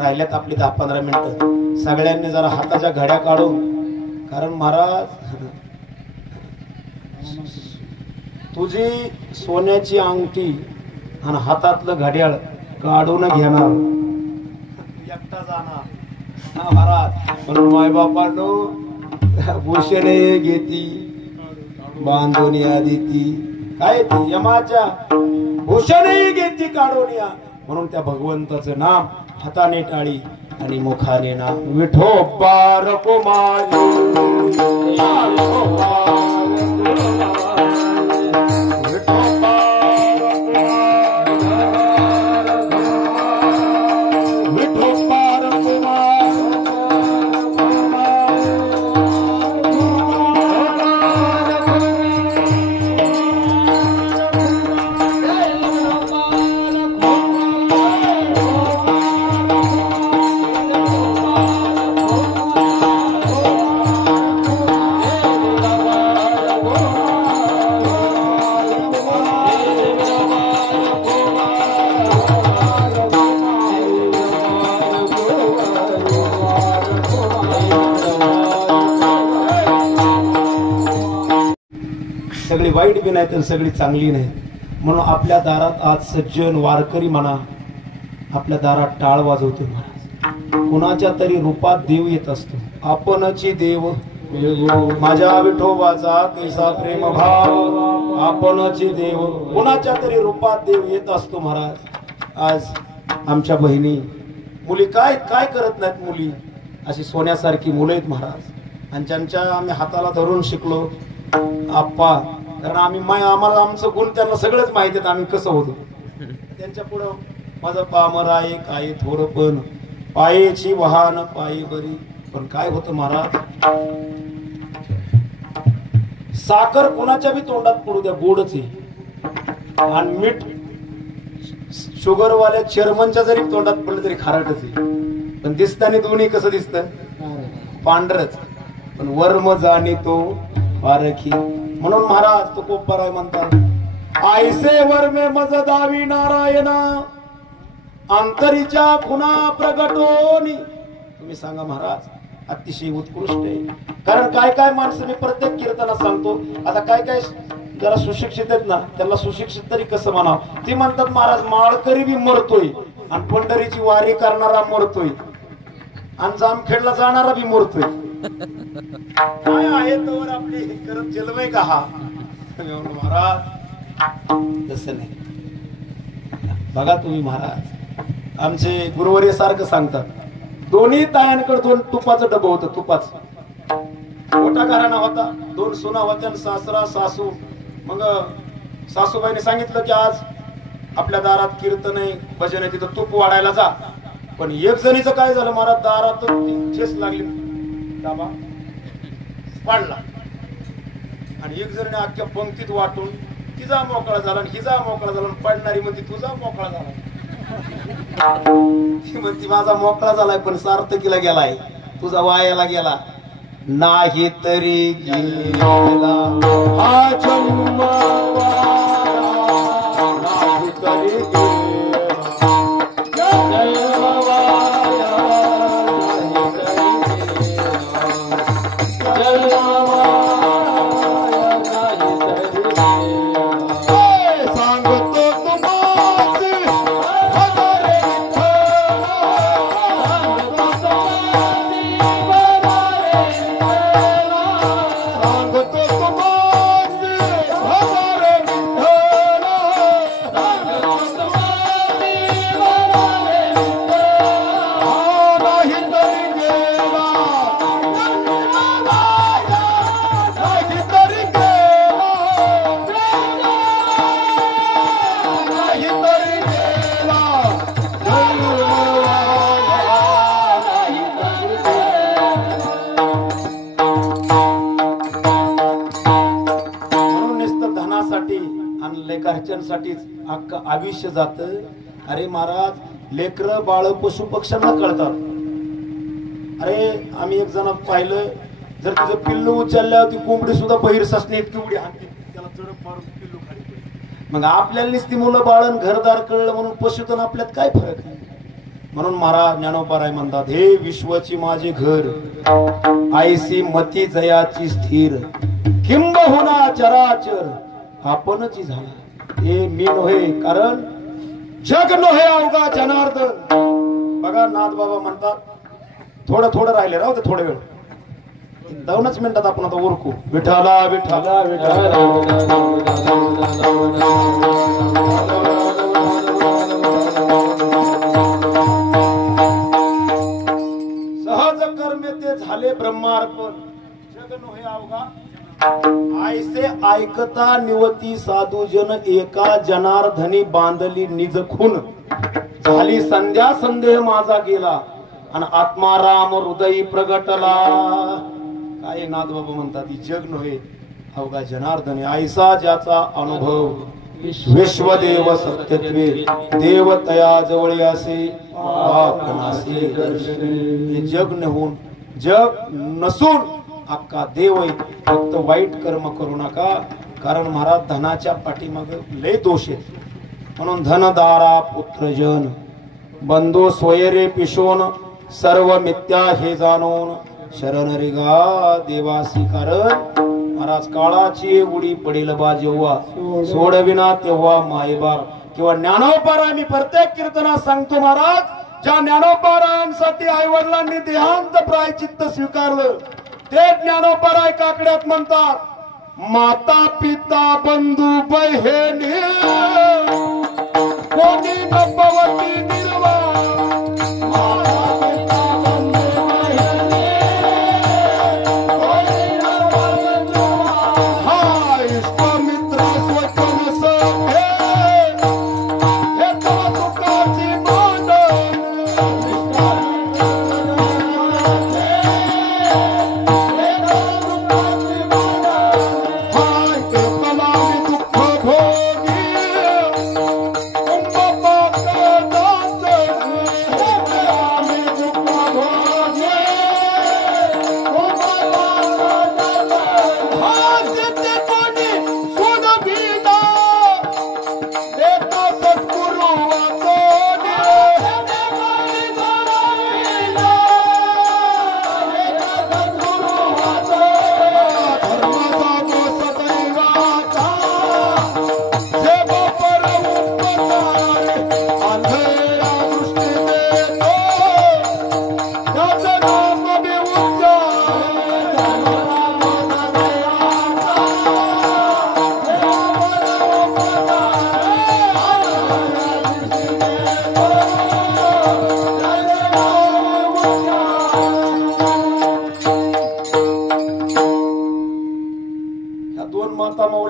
राहिल्यात आपली 10-15 मिनिटं, सगळ्यांनी जरा हाताच्या घड्या काढून, कारण महाराज तुझी सोन्याची अंगठी आणि हातातलं घड्याळ काढून घेणार एकटा जाणार महाराज. म्हणून मायबापांनो भूषणे घेती बांधून या देती, काय ती यमाच्या भूषणे घेती काढून या. म्हणून त्या भगवंताचं नाम हाताने टाळी आणि मुखाने नाम विठोबा रकुमारी. सगळी वाईट बी नाही तर सगळी चांगली नाही. म्हणून आपल्या दारात आज सज्जन वारकरी म्हणा आपल्या दारात टाळ वाजवतो महाराज. कुणाच्या तरी रूपात देव येत असतो. आपणची देव माझ्या विठोबाचा कैसा प्रेम भाव, आपणची देव कुणाच्या तरी रूपात देव येत असतो महाराज. आज आमच्या बहिणी मुली काय काय करत नाहीत, मुली अशी सोन्यासारखी मुलं आहेत महाराज. आणि ज्यांच्या आम्ही हाताला धरून शिकलो आप्पा, कारण आम्हाला आमचं गुण त्यांना सगळंच माहिती आहे आम्ही कसं होतो. त्यांच्या पुढं माझं पामर आहे काय थोडं, पण पायेची वाहन पायी बरी. पण काय होतं महाराज, साखर कोणाच्या बी तोंडात पडू द्या गोडच आहे, आणि मीठ शुगरवाल्या चेअरमनच्या जरी तोंडात पडलं तरी खारटच आहे. पण दिसताना दोन्ही कसं दिसतं, पांढरच. पण वर्म जाणी तो पारखी. म्हणून महाराज तो कोपराय म्हणतात, आयसे वर्मे मज दावी नारायणा अंतरीच्या खुना प्रगटोनी. तुम्ही सांगा महाराज, अतिशय उत्कृष्ट आहे. कारण काय काय माणसं मी प्रत्येक कीर्तनात सांगतो. आता काय काय जरा सुशिक्षित आहेत ना, त्यांना सुशिक्षित तरी कसं म्हणावं. ते म्हणतात महाराज माळकरी बी मरतोय आणि पंढरीची वारी करणारा मरतोय आणि जामखेडला जाणारा बी मरतोय. काय आहे तर आपली करत जलमय का हा महाराज, तसं नाही. बघा तुम्ही महाराज, आमचे गुरुवर्य सारखं सांगतात, दोन्ही तायांकडे 2 तुपाचं डबं होतं. तुपाचं मोठा घराणा होता, 2 सुना होत्या, सासरा सासू. मग सासूबाईने सांगितलं की आज आपल्या दारात कीर्तन आहे भजन आहे, तिथं तूप वाढायला जा. पण एक जणीचं काय झालं महाराज, दारात ठेस लागली, डाबा पाडला आणि एक जणीने अख्ख्या पंक्तीत वाटून तिचा मोकळा झाला आणि हिचा मोकळा झाला. पडणारी म्हणती तुझा मोकळा झाला, ती म्हणती माझा मोकळा झालाय पण सार्थकीला गेलाय, तुझा वायाला गेला नाही तरी गेला हा जन्म. घरच्यांसाठीच अख्खं आयुष्य जात. अरे महाराज, लेकर बाळ पशु पक्ष्यांना कळतात. अरे आम्ही एक जण पाहिलं, जर तिचं पिल्लू उचलल्यावर ती कोंबडी सुद्धा बहिर ससणे इतकी उडी हाणते, त्याला झडप मारून पिल्लू खाली पडते. मग आपल्यालाच ती मुलं बाळण घरदार कळलं म्हणून पशुतन आपल्यात काय फरक आहे. म्हणून महाराज ज्ञानोबाराय म्हणतात, हे विश्वाची माझे घर, आईसी मती जयाची स्थिर, किंबहुना चराचर आपणच झाला. हे मी नव्हे, कारण जग नव्हे अवघा जनार्दन. बघा नाथ बाबा म्हणतात, थोडं थोडं राहिले, राहू दे थोडा वेळ, 2 मिनिटात आपण आता उरकू. विठाला विठाला विठाला सहज कर्मे ते झाले ब्रह्मार्पण, जग नव्हे अवघा. आयसे ऐकता निवती साधू जन, एका जनार्दनी बांधली निज खून. झाली संध्या संदेह माझा गेला, आणि आत्माराम हृदयी प्रगटला. काय नाथ बाबा म्हणतात, ही जग नव्हे अवघा जनार्दनी. ऐसा ज्याचा अनुभव विश्वदेव सत्यत्वे, देव तया जवळ असे आपणासे दर्शने. हे जग नहून, जग नसून अक्का देव आहे. फक्त वाईट कर्म करू नका, कारण महाराज धनाच्या पाठीमागे लय दोष आहेत. म्हणून धनदारा पुत्रजन, बंधू स्वयरे पिशोन, सर्व मिथ्या हे जाणून, शरण रेगा देवासी. कारण महाराज काळाची उडी पडेल बा जेव्हा, सोडविना तेव्हा मायबाप. किंवा ज्ञानोबाराय, मी प्रत्येक कीर्तनात सांगतो महाराज, ज्या ज्ञानोबारायांसाठी आईवडिलांनी देहांत प्रायचित्त स्वीकारलं, ते ज्ञानोबाराय काकड्यात म्हणतात, माता पिता बंधू बहिणी कोणी नभवती निर्वा.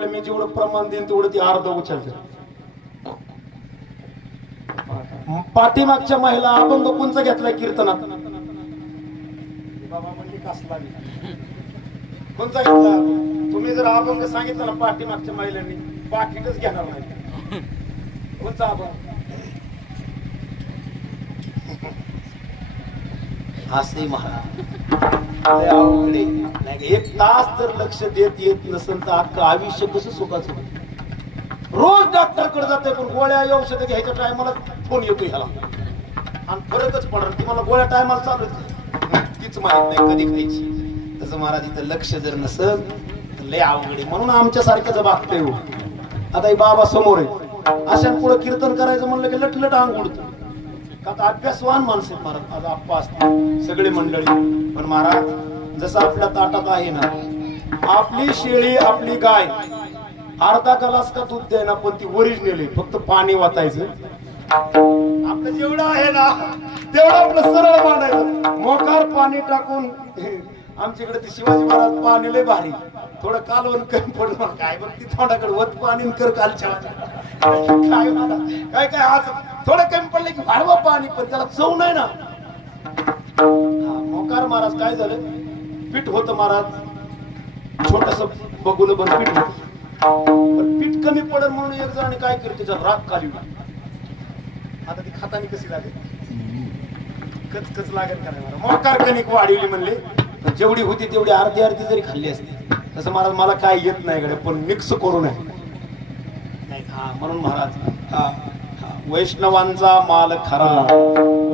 मी जेवढं प्रमाण देईन तेवढं ती अर्ध उचलते. पाठीमागच्या महिला अभंग कोणचा घेतलाय कीर्तनात? बाबा म्हणली कसला कोणचा घेतला? तुम्ही जर अभंग सांगितलं ना पाठीमागच्या महिलांनी, पाकिटच घेणार नाही. कोणचा अभंग? असे महाराज, एक तास जर लक्ष देत येत नसेल तर अख्खं आयुष्य कसं सुखाचं. रोज डॉक्टरकडे जाते, पण गोळ्या औषध घ्यायच्या टायमाला फोन येतो ह्याला, आणि फरकच पडणार. ती मला गोळ्या टायमाला चालू तीच माहित नाही कधी खायची. तसं महाराज इथं लक्ष जर नसेल तर लय अवघड आहे. म्हणून आमच्या सारख्याच बागतय हो. आता हे बाबा समोर आहे, अशा पुढे कीर्तन करायचं म्हणलं की लटलट अंग उडतं. का तर अभ्यासवान माणसं आहेत महाराज. आज आप्पा असतील सगळे मंडळी, पण महाराज जसं आपल्या ताटात आहे ना, आपली शेळी आपली गाय अर्धा ग्लास का दूध द्याय ना, पण ती ओरिजिनल आहे. फक्त पाणी वाचायचं. आपलं जेवढं आहे ना तेवढं आपलं सरळ मांडायचं. मोकार पाणी टाकून आमच्याकडे ते शिवाजी महाराज पाणी लय भारी, थोडं कालवण कमी पडलं काय बघ ती तोंडाकडे वत पाणी कर कालच्या काय मला काय काय आज थोडं कमी पडलं की वाढवा पाणी, पण त्याला चव नाही ना. मोकार महाराज काय झालं, पीठ होतं महाराज छोटस बघून बरं पीठ होतं, पण पीठ कमी पडल म्हणून एक जण काय केलं त्याचा राग काढली. आता ती खातानी कशी लागेल, कचकच लागेल का नाही. मोकार कणिक वाढवली म्हणले, जेवढी होती तेवढी अर्धी अर्धी जरी खाल्ली असती. तसं महाराज मला काय येत नाही कडे, पण मिक्स करू नये म्हणून महाराज वैष्णवांचा माल खरा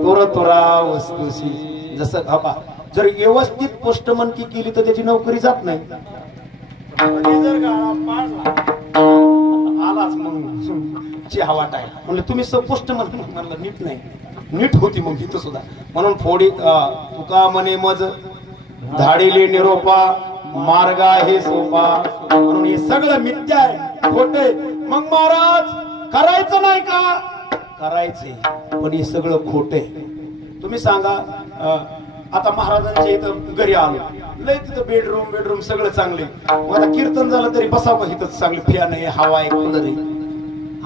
तोर तोरा वस्तूशी. जसं बाबा जर व्यवस्थित पोस्टमनकी केली तर त्याची नोकरी जात नाही. जर आलाच म्हणून चहा वाटायला म्हणलं तुम्ही पोस्टमन म्हणलं नीट नाही, नीट होती मग इथं सुद्धा. म्हणून फोडी तुका म्हणे मज धाडिले निरोपा मार्ग आहे सोपा. म्हणून हे सगळं मिथ्या आहे, खोटे. मग महाराज करायचं नाही का, करायचे, पण हे सगळं खोटे. तुम्ही सांगा आता महाराजांच्या इथं घरी आलो, लय तिथं बेडरूम सगळं चांगले. मग आता कीर्तन झालं तरी बसावं इथं चांगली फॅन आहे, हवा आहे, कूलर आहे.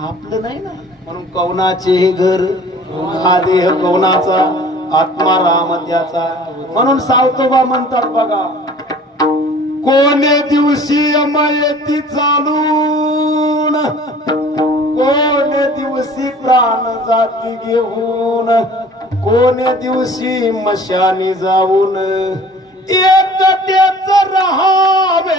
आपलं नाही ना. म्हणून कौनाचे घर हा देह कौनाचा, आत्मा राम त्याचा. म्हणून सावतोबा म्हणतात बघा, कोणे दिवशी अमयती चालून, कोणे दिवशी प्राण जाती घेऊन, कोणे दिवशी मशानी जाऊन एकटेच राहावे.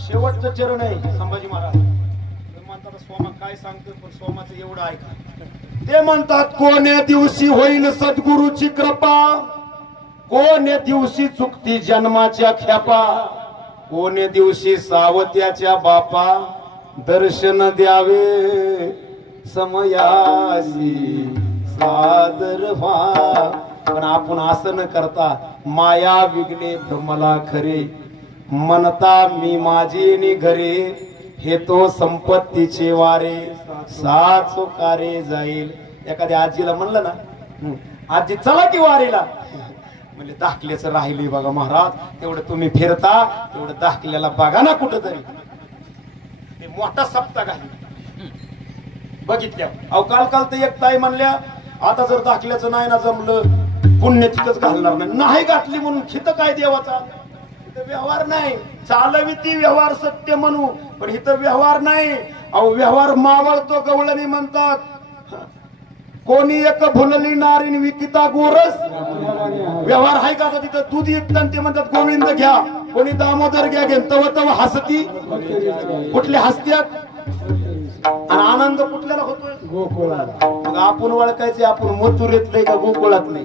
शेवटचं चरण आहे संभाजी महाराज. म्हणतात स्वामा काय सांगतो, पण स्वामाचं एवढं ऐका. ते म्हणतात कोण्या दिवशी होईल सद्गुरूची कृपा, कोण्या दिवशी चुकती जन्माच्या ख्यापा, कोण्या दिवशी सावत्याच्या बापा दर्शन द्यावे समयासी सादर व्हा. पण आपण असं न करता माया विघ्ने भ्रमला खरे, म्हणता मी माझी नि घरे, हे तो संपत्तीचे वारे साचोकारे जाईल. एखाद्या आजीला म्हणलं ना, आजी चला की वारीला, म्हणजे दाखल्याचं राहिले बघा महाराज. तेवढं तुम्ही फिरता तेवढं दाखल्याला बघा ना कुठं तरी. ते मोठा सप्ताह घाली बघितल्या. अहो काल तर एक ताई म्हणल्या, आता जर दाखल्याचं नाही ना जमलं पुण्य तिथंच घालणार नाही घातली म्हणून खित काय देवाचा. व्यवहार नाही चालवी ती व्यवहार सत्य म्हणू, पण इथं व्यवहार नाही. अहो व्यवहार मावळतो गवळणी म्हणतात. कोणी एक भुलली नारीन विकिता गोरस. व्यवहार आहे का तिथं दूध विकतात ते म्हणतात गोविंद घ्या, कोणी दामोदर घ्या घेन तव तव हसती. कुठले हसत्यात आणि आनंद कुठल्याला होतोय गोकुळात. मग आपण ओळखायचे आपण मथुरेतले का गोकुळातले.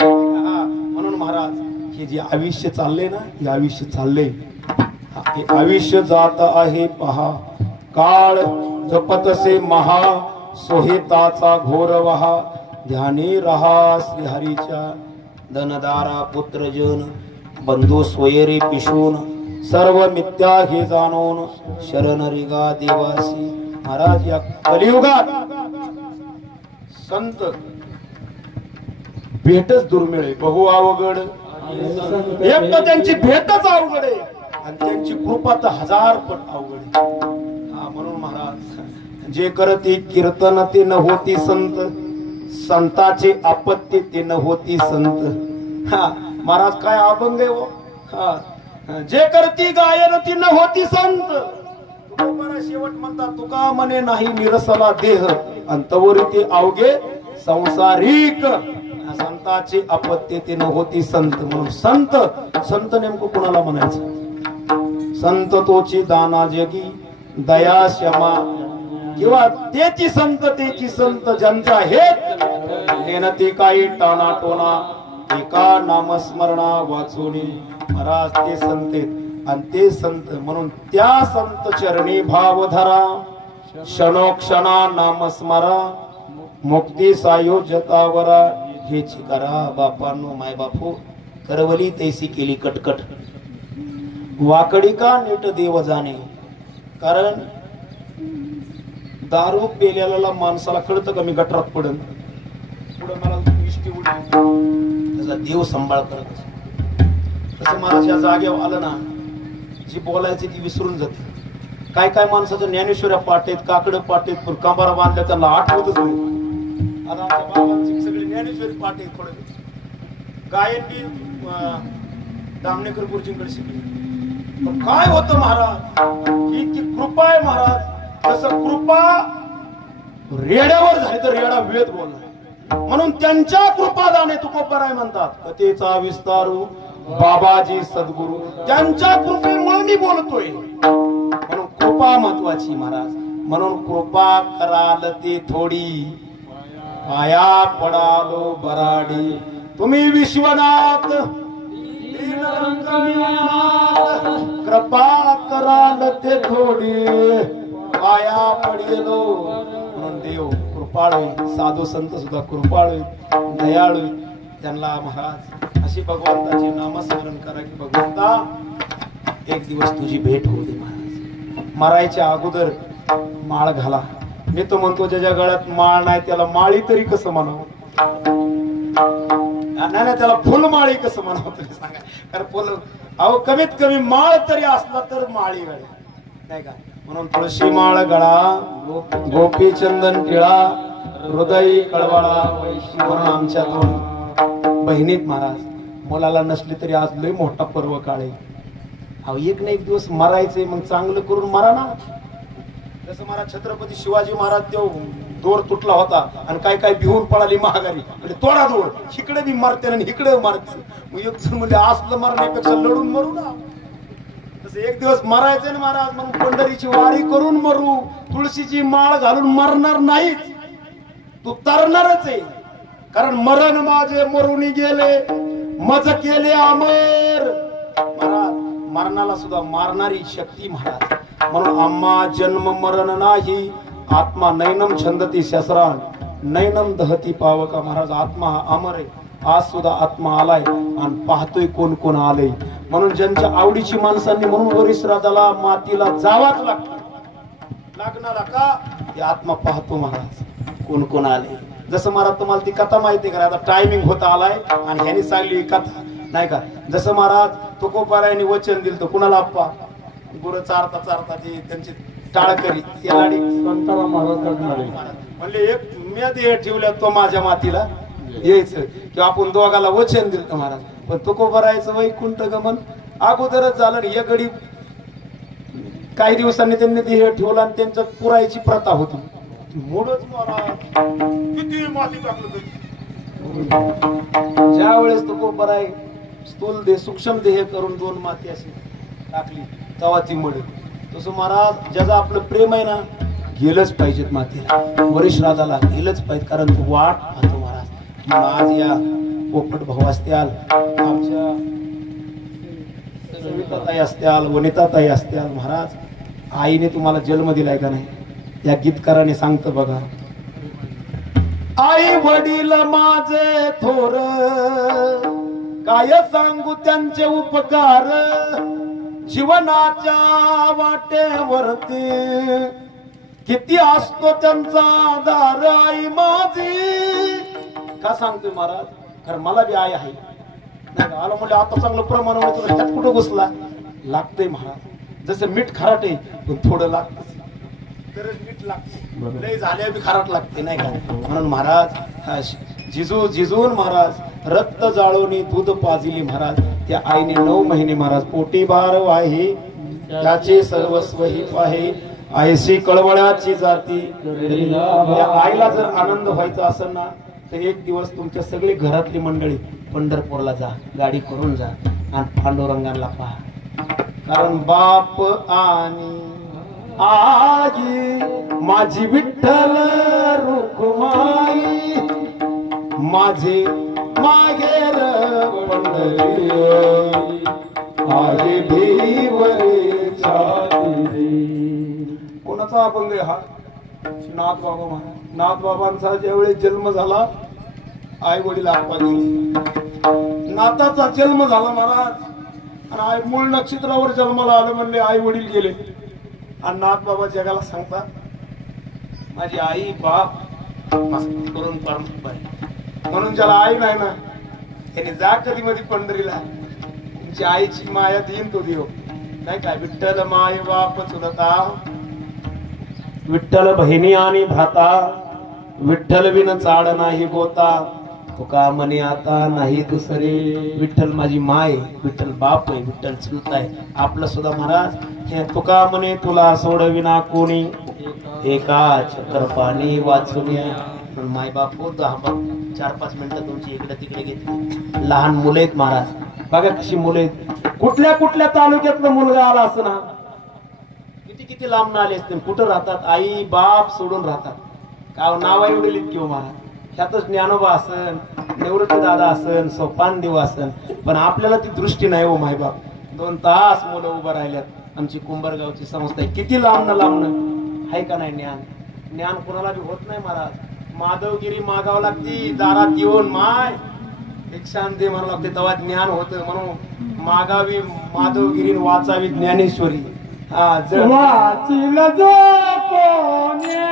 म्हणून महाराज हे जे आयुष्य चालले ना, हे आयुष्य चालले, हे आयुष्य जात आहे पहा. काळ जपतसे महा सोहेताचा घोर वहा ध्यानी रहा श्रीहरीच्या धनदारा पुत्रजन बंधू सोयरे पिशून सर्व मिथ्या हे जाणून शरण रिगा देवासी महाराज या कलियुगात संत भेटच दुर्मिळ आहे बहु अवघड एक तर त्यांची भेटच अवघड आहे आणि त्यांची कृपा तर 1000 पट अवघड आहे म्हणून महाराज जे करते कीर्तन ते न होती संत संताचे आपत्ती ते न होती संत महाराज काय अभंग आहे हो जे करती गायन ती न होती संत शेवट म्हणतात तुका म्हणे नाही निरसला देह अंतवरी ते अवघे संसारिक संताची आपत्ती ते न होती संत म्हणून संत संत नेमकं कुणाला म्हणायचं संत तोची दाना जगी दया क्षमा किंवा तेची संत ज्यांचा हेत नेनती काही टाना टोना एका नामस्मरणा वाचोनी महाराज ते संत आणि ते संत म्हणून त्या संत चरणी भाव धरा क्षणोक्षणा नामस्मरा मुक्ती सायोजतावरा हेची करा बापांनो माय बापू करवली तैसी केली कटकट वाकडी का नीट देव जाणे कारण दारू पेलेला माणसाला कळतं का मी गटरात पडन पुढे मला इष्टी उडली त्याचा देव सांभाळ करत तसं महाराज या जागेवर आलं ना जी बोलायची ती विसरून जाते काय काय माणसाचं ज्ञानेश्वऱ्या पाठ आहेत काकडं पाठ आहेत पण कांबारा बांधल्या त्यांना आठवतच नाही आता आमच्या बाबांची सगळी ज्ञानेश्वरी पाठ आहेत थोडे गायन बी दामणेकर गुरुजींकडे शिकले पण काय होतं महाराज ही ती कृपा आहे महाराज तसं कृपा रेड्यावर झाली तर रेडा वेद बोलणार म्हणून त्यांच्या कृपादाने तुकोबराय म्हणतात कथेचा विस्तारू बाबाजी सद्गुरू त्यांच्या कृपेमुळे मी बोलतोय म्हणून कृपा महत्वाची महाराज म्हणून कृपा कराल ती थोडी पाया पडालो बराडी तुम्ही विश्वनाथ कृपा कराल ते थोडी पाया पडलेलो म्हणून देव कृपाळू साधू संत सुद्धा कृपाळू दयाळू त्यांना महाराज अशी भगवंताचे नामस्मरण करा की भगवंता एक दिवस तुझी भेट होऊ दे महाराज मरायच्या अगोदर माळ घाला मी तो म्हणतो ज्याच्या गळ्यात माळ नाही त्याला माळी तरी कसं म्हणावं नाही त्याला फुलमाळी कसं म्हणावं तुम्ही सांगा कारण फुल अहो कमीत कमी माळ तरी असला तर माळी गळ्या नाही का म्हणून तुळशी माळ गळा गोपी चंदन टिळा हृदय कळवळा म्हणून आमच्या दोन बहिणीत महाराज मुलाला नसली तरी आज लय मोठा पर्व काळे अहो एक ना एक दिवस मरायचंय मग चांगलं करून मरा ना जसं महाराज छत्रपती शिवाजी महाराज तो दोर तुटला होता आणि काय काय भिवून पळाली महागारी म्हणजे तोडा दोर इकडे बी मारते आणि इकडे मारते मग एक जण म्हणजे असलं मरण्यापेक्षा लढून मरू ना तसं एक दिवस मरायचं ना महाराज मग पंढरीची वारी करून मरू तुळशीची माळ घालून मरणार नाहीच तू तरणारच आहे कारण मरण माझे मरुनी गेले मज केले अमर महाराज मरणाला सुद्धा मारणारी शक्ती महाराज म्हणून आम्हा जन्म मरण नाही आत्मा नैनम छंदती शस्त्रान नैनम दहती पावका महाराज आत्मा हा अमर आहे आज सुद्धा आत्मा आलाय आणि पाहतोय कोण कोण आलंय म्हणून ज्यांच्या आवडीची माणसांनी म्हणून वरिश्रादाला मातीला जावाच लागतं लागणारा का ते आत्मा पाहतो महाराज कोण कोण आले जसं महाराज तुम्हाला ती कथा माहिती करा आता टायमिंग होता आलाय आणि ह्यानी सांगली कथा नाही का जसं महाराज तुकोबारायांनी वचन दिलं तर कुणाला आप्पा गुरु चारता चारता ती त्यांची टाळकरी लाडी संताराम महाराज म्हणले एक मी देह ठेवल्या तो माझ्या मातीला यायचं किंवा आपण दोघाला वचन दिलं महाराज पण तुकोबारायचं वैकुंठ गमन अगोदरच झालं आणि एक गडी काही दिवसांनी त्यांनी देह ठेवला आणि त्यांच्यात पुरायची प्रथा होती मोडच महाराज किती माती टाकलं ज्या वेळेस तुकोबाराय स्थूल देह सूक्ष्म देह करून 2 माती अशी टाकली तेव्हा ती मड तसं महाराज ज्याचं आपलं प्रेम आहे ना गेलंच पाहिजेत मातीला वरिश्रादाला गेलंच पाहिजे कारण तू वाट पाहतो महाराज म्हणून आज या पोपट भाऊ असत्याल आमच्या सविताताई असत्याल वनिताताई असत्याल महाराज आईने तुम्हाला जन्म दिलाय का नाही या गीतकाराने सांगतो बघा. आई वडील माझे थोर, काय सांगू त्यांचे उपकार, जीवनाच्या वाटेवरती किती असतो त्यांचा आधार. आई माझी का सांगतोय महाराज, कारण मला बी आई आहे नाही का. आला म्हणलं आता चांगलं प्रमाण होतं, ह्यात कुठं घुसला लागतंय महाराज. जसं मीठ खाराट आहे पण थोडं लागतं, तरच मीठ लागतं, लय झाल्या बी खाराट लागते नाही का. म्हणून महाराज जिजून महाराज रक्त जाळवणी दूध पाजिली महाराज. त्या आईने 9 महिने महाराज पोटी बार वाहे, त्याचे सर्वस्व ही पाहे, आईशी कळवळ्याची जाती. त्या आईला जर आनंद व्हायचा असेल ना तर एक दिवस तुमच्या सगळी घरातली मंडळी पंढरपूरला जा, गाडी करून जा आणि पांडुरंगाला पहा. कारण बाप आणि आई माझी विठ्ठल रुक्माई, माझे मागेर पंढरी आहे भीवरे छाती. कोणाचा अभंग आहे हा? नाथ बाबा महाराज. नाथ बाबांचा ज्यावेळी जन्म झाला आई वडील आप्पा गेले. नाथाचा जन्म झाला महाराज आणि आई मूळ नक्षत्रावर जन्माला आलं म्हणले आई वडील गेले. आणि नाथ बाबा जगाला सांगतात माझी आई बाप करून म्हणून ज्याला आई नाही ना त्याने जा कधी मध्ये पंढरीला, तुमची आईची माया देईन तो देव नाही काय. विठ्ठल माय बाप चुलता, विठ्ठल बहिणी आणि भ्राता, विठ्ठल बिन चाड नाही गोता, तुका म्हणे आता नाही दुसरे. विठ्ठल माझी माय, विठ्ठल बाप आहे, विठ्ठल चुलता आहे. आपलं सुद्धा महाराज हे तुका म्हणे तुला सोडविना कोणी, एका चक्कर पाणी वाचून पण माय बाप हो 4-5 मिनिटं तुमची इकडे तिकडे घेतली. लहान मुलं आहेत महाराज, बघा कशी मुलं आहेत. कुठल्या कुठल्या तालुक्यातलं मुलगा आला असं ना, किती लांब आले असते, कुठं राहतात, आई बाप सोडून राहतात. का नाव आई वडील किंवा महाराज ह्यातच ज्ञानोबा असन, निवृत्ती दादा असन, सोपान देव असन, पण आपल्याला ती दृष्टी नाही हो माय बाप. 2 तास मुलं उभं राहिल्यात. आमची कुंभरगावची संस्था आहे, किती लांबनं आहे का नाही. ज्ञान कोणाला बी होत नाही महाराज. माधवगिरी मागावं लागती दारात येऊन, माय एक शांती म्हणावं लागते तेव्हा ज्ञान होतं. म्हणून मागावी माधवगिरी, वाचावी ज्ञानेश्वरी. वाचिल जो कोणी,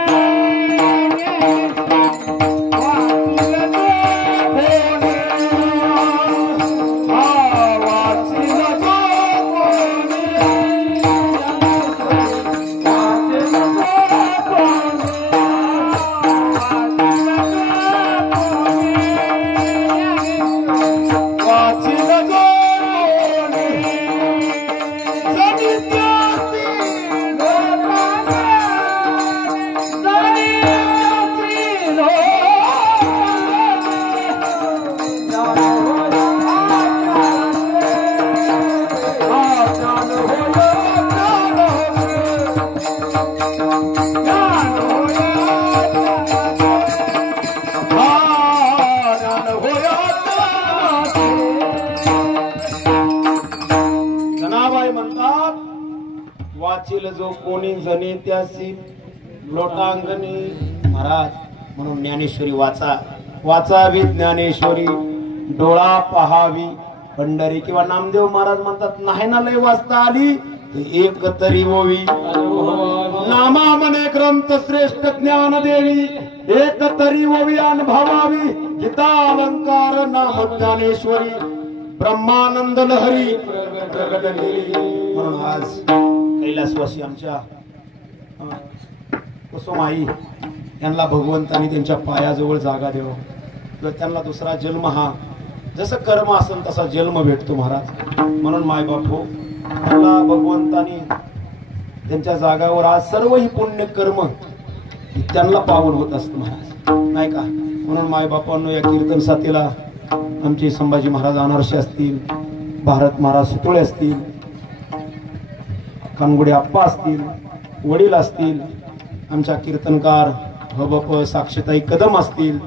वाचिल जो कोणी जने त्यासी लोटांगणी. महाराज म्हणून ज्ञानेश्वरी वाचावी ज्ञानेश्वरी, डोळा पहावी पंढरी. किंवा नामदेव महाराज म्हणतात नाही ना लय वाचता आली एक तरी ओवी, नामा म्हणे ग्रंथ श्रेष्ठ ज्ञान देवी, एक तरी ओवी अनुभवावी. गीता अलंकार नाम ज्ञानेश्वरी, ब्रह्मानंद लहरी प्रगटलेली. म्हणून आज कैलासवासी आमच्या कुसुमाई यांना भगवंतानी त्यांच्या पायाजवळ जागा द्यावं किंवा त्यांना दुसरा जन्म, हा जसं कर्म असेल तसा जन्म भेटतो महाराज. म्हणून मायबाप हो त्यांना भगवंतानी त्यांच्या जागावर आज सर्व ही पुण्य कर्म त्यांना पावन होत असतं महाराज नाही का. म्हणून मायबापांनो या कीर्तन साथीला आमचे संभाजी महाराज अनारसे असतील, भारत महाराज सुतोळे असतील, कानगुडे आप्पा असतील, वडील असतील, आमच्या कीर्तनकार हबप साक्षताई कदम असतील,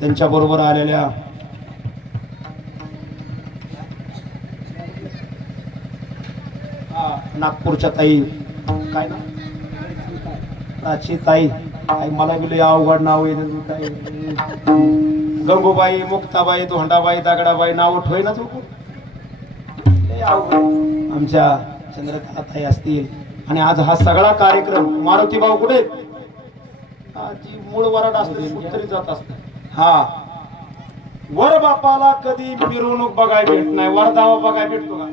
त्यांच्या बरोबर आलेल्या नागपूरच्या ताई काय ना आताची ताई आई मला बी लय अवघड नाव आहे काय गंगूबाई, मुक्ताबाई, धोंडाबाई, दगडाबाई नाव ठेवना चुकू लय अवघड. आमच्या चंद्रकलाताई असतील आणि आज हा सगळा कार्यक्रम मारुती भाऊ कुठे जी मूळ वराड असते कुठतरी जात असत. हा वर बापाला कधी मिरवणूक बघायला भेट नाही, वर दावा बघायला भेटतो का?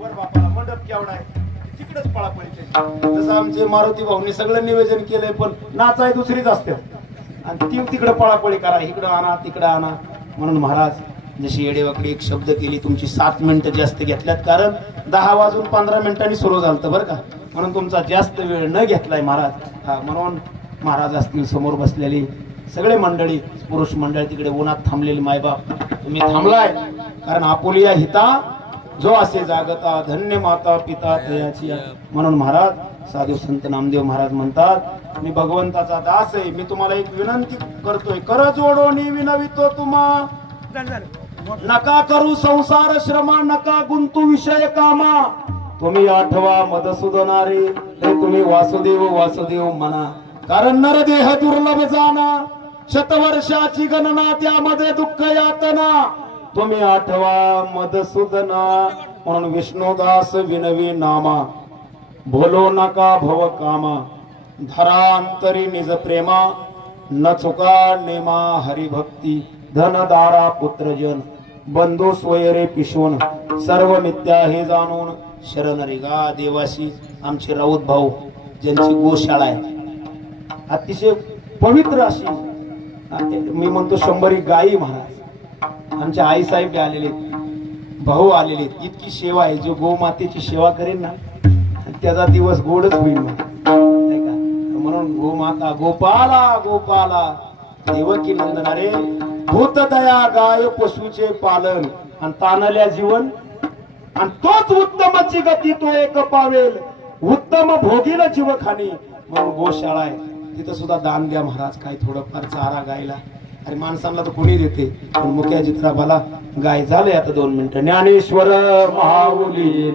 वर बापाला मंडप केवढा आहे तिकडेच पळापळी. तसं आमचे मारुती भाऊनी सगळं नियोजन केलंय, पण नाचाय दुसरीच असते आणि ती तिकडे पळापळी करा, इकडं आणा तिकडं आणा. म्हणून महाराज जशी येडेवाकडी एक शब्द केली, तुमची 7 मिनिटं जास्त घेतल्यात, कारण 10 वाजून 15 मिनिटांनी सुरू झालं बरं का, म्हणून तुमचा जास्त वेळ न घेतलाय महाराज. हा म्हणून महाराज असतील समोर बसलेली सगळे मंडळी, पुरुष मंडळ तिकडे उन्हात थांबलेली मायबाप तुम्ही थांबलाय, कारण आपुलिया हिता जो असे जागता धन्य माता पिता तयाची. म्हणून महाराज साधू संत नामदेव महाराज म्हणतात, मी भगवंताचा दास आहे, मी तुम्हाला एक विनंती करतोय, कर जोडोनी विनवितो तुम्हा, नका करू संसार श्रमा, नका गुंतू विषय कामा, तुम्ही आठवा मधुसूदनारे, तुम्ही वासुदेव वासुदेव म्हणा, कारण नरदेह दुर्लभ जाना, शतवर्षाची गणना त्यामध्ये दुःख यातना, तुम्ही आठवा मधुसूदना, म्हणून विष्णुदास विनवी नामा, भोलो नका भव कामा, धरांतरी निज प्रेमा, न चुका नेमा हरिभक्ती, धनदारा पुत्रजन, बंधू स्वयरे पिशवण, सर्व मिथ्या हे जाणून शरण रे गा देवाशी. आमचे राऊत भाऊ ज्यांची गोशाळा आहे अतिशय पवित्र अशी, मी म्हणतो 100 गायी महाराज, आमच्या आई साहेब आलेले, भाऊ आलेले, इतकी सेवा आहे, जो गोमातेची सेवा करेन ना त्याचा दिवस गोडच होईल म्हणून गोमाता गोपाला गोपाला देवकी नंदनारे, भूतदया गाय पशुचे पालन आणि तानल्या जीवन, आणि तोच उत्तमाची गती तो एक पावेल, उत्तम भोगील जीवखानी, म्हणून गोशाळा आहे तिथं सुद्धा दान द्या महाराज, काय थोडंफार चारा गायला. अरे माणसांना तर कोणी देते, पण मुख्या चित्राबाला गाय झाले. आता 2 मिनिटं. ज्ञानेश्वर महाबोली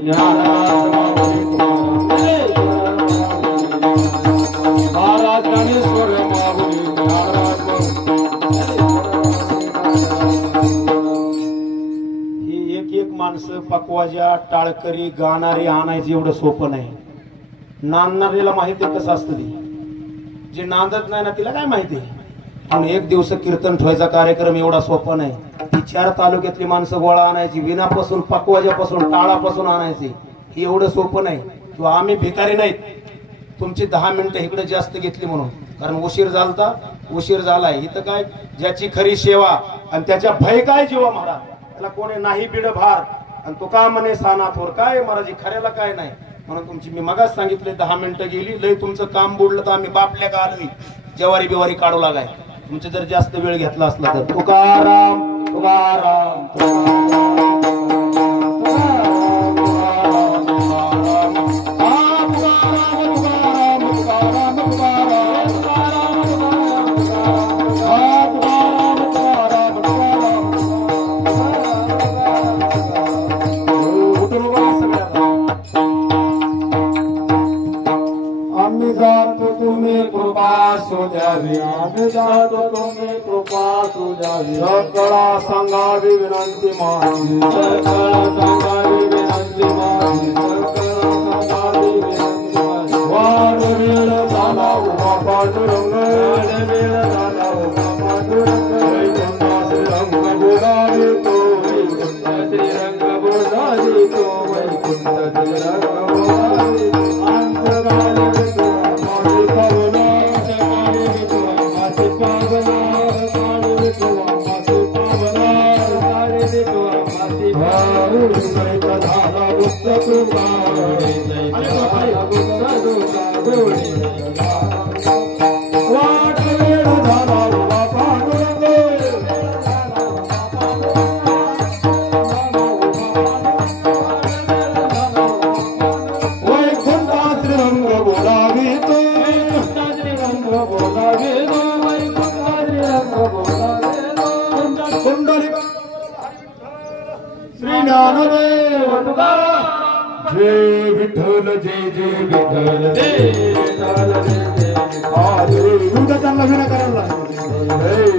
महाराज, ज्ञानेश्वर महाबोली ही एक माणसं पकवाजा टाळकरी गाणारी आणायची एवढं सोपं नाही. नांदणारीला माहिती कसं असतं, ती जे नांदत नाही ना तिला काय माहिती. आणि एक दिवस कीर्तन ठेवायचा कार्यक्रम एवढा सोपा नाही. ती 4 तालुक्यातली माणसं गोळा आणायची, विनापासून पकवाजापासून टाळापासून आणायची, ही एवढं सोपं नाही. किंवा आम्ही भिकारी नाहीत, तुमची 10 मिनिटं इकडे जास्त घेतली म्हणून, कारण उशीर झालाय. इथं काय ज्याची खरी सेवा आणि त्याच्या भय काय जीवा महाराज, त्याला कोणी नाही बिड भार, आणि तो का म्हणे साना थोर, काय महाराज खऱ्याला काय नाही. म्हणून तुमची मी मगाच सांगितले 10 मिनिटं गेली, लय तुमचं काम बुडलं तर आम्ही बापल्या का आलोय जवारी बिवारी काढू लागाय. तुमचे जर जास्त वेळ घेतला असला तर तुकाराम तुकाराम जातो तुम्ही कृपा सुजावी, सकळा सांगावी विनंती माझी, सकळा सांगावी विनंती माझी, सकळा सांगावी विनंती माझी. वाढ वेळ झाला उभा पांडुरंग, वाढ वेळ झाला उभा पांडुरंग, वैकुंठ श्रीरंग बोलावी तो, वैकुंठ श्रीरंग बोलावी तो, वैकुंठ श्रीरंग बोलावी. अंतराळी जय विठ्ठल जय जय विठ्ठल जय विठ्ठल जय जय येऊ द्या त्यांना विनाकारण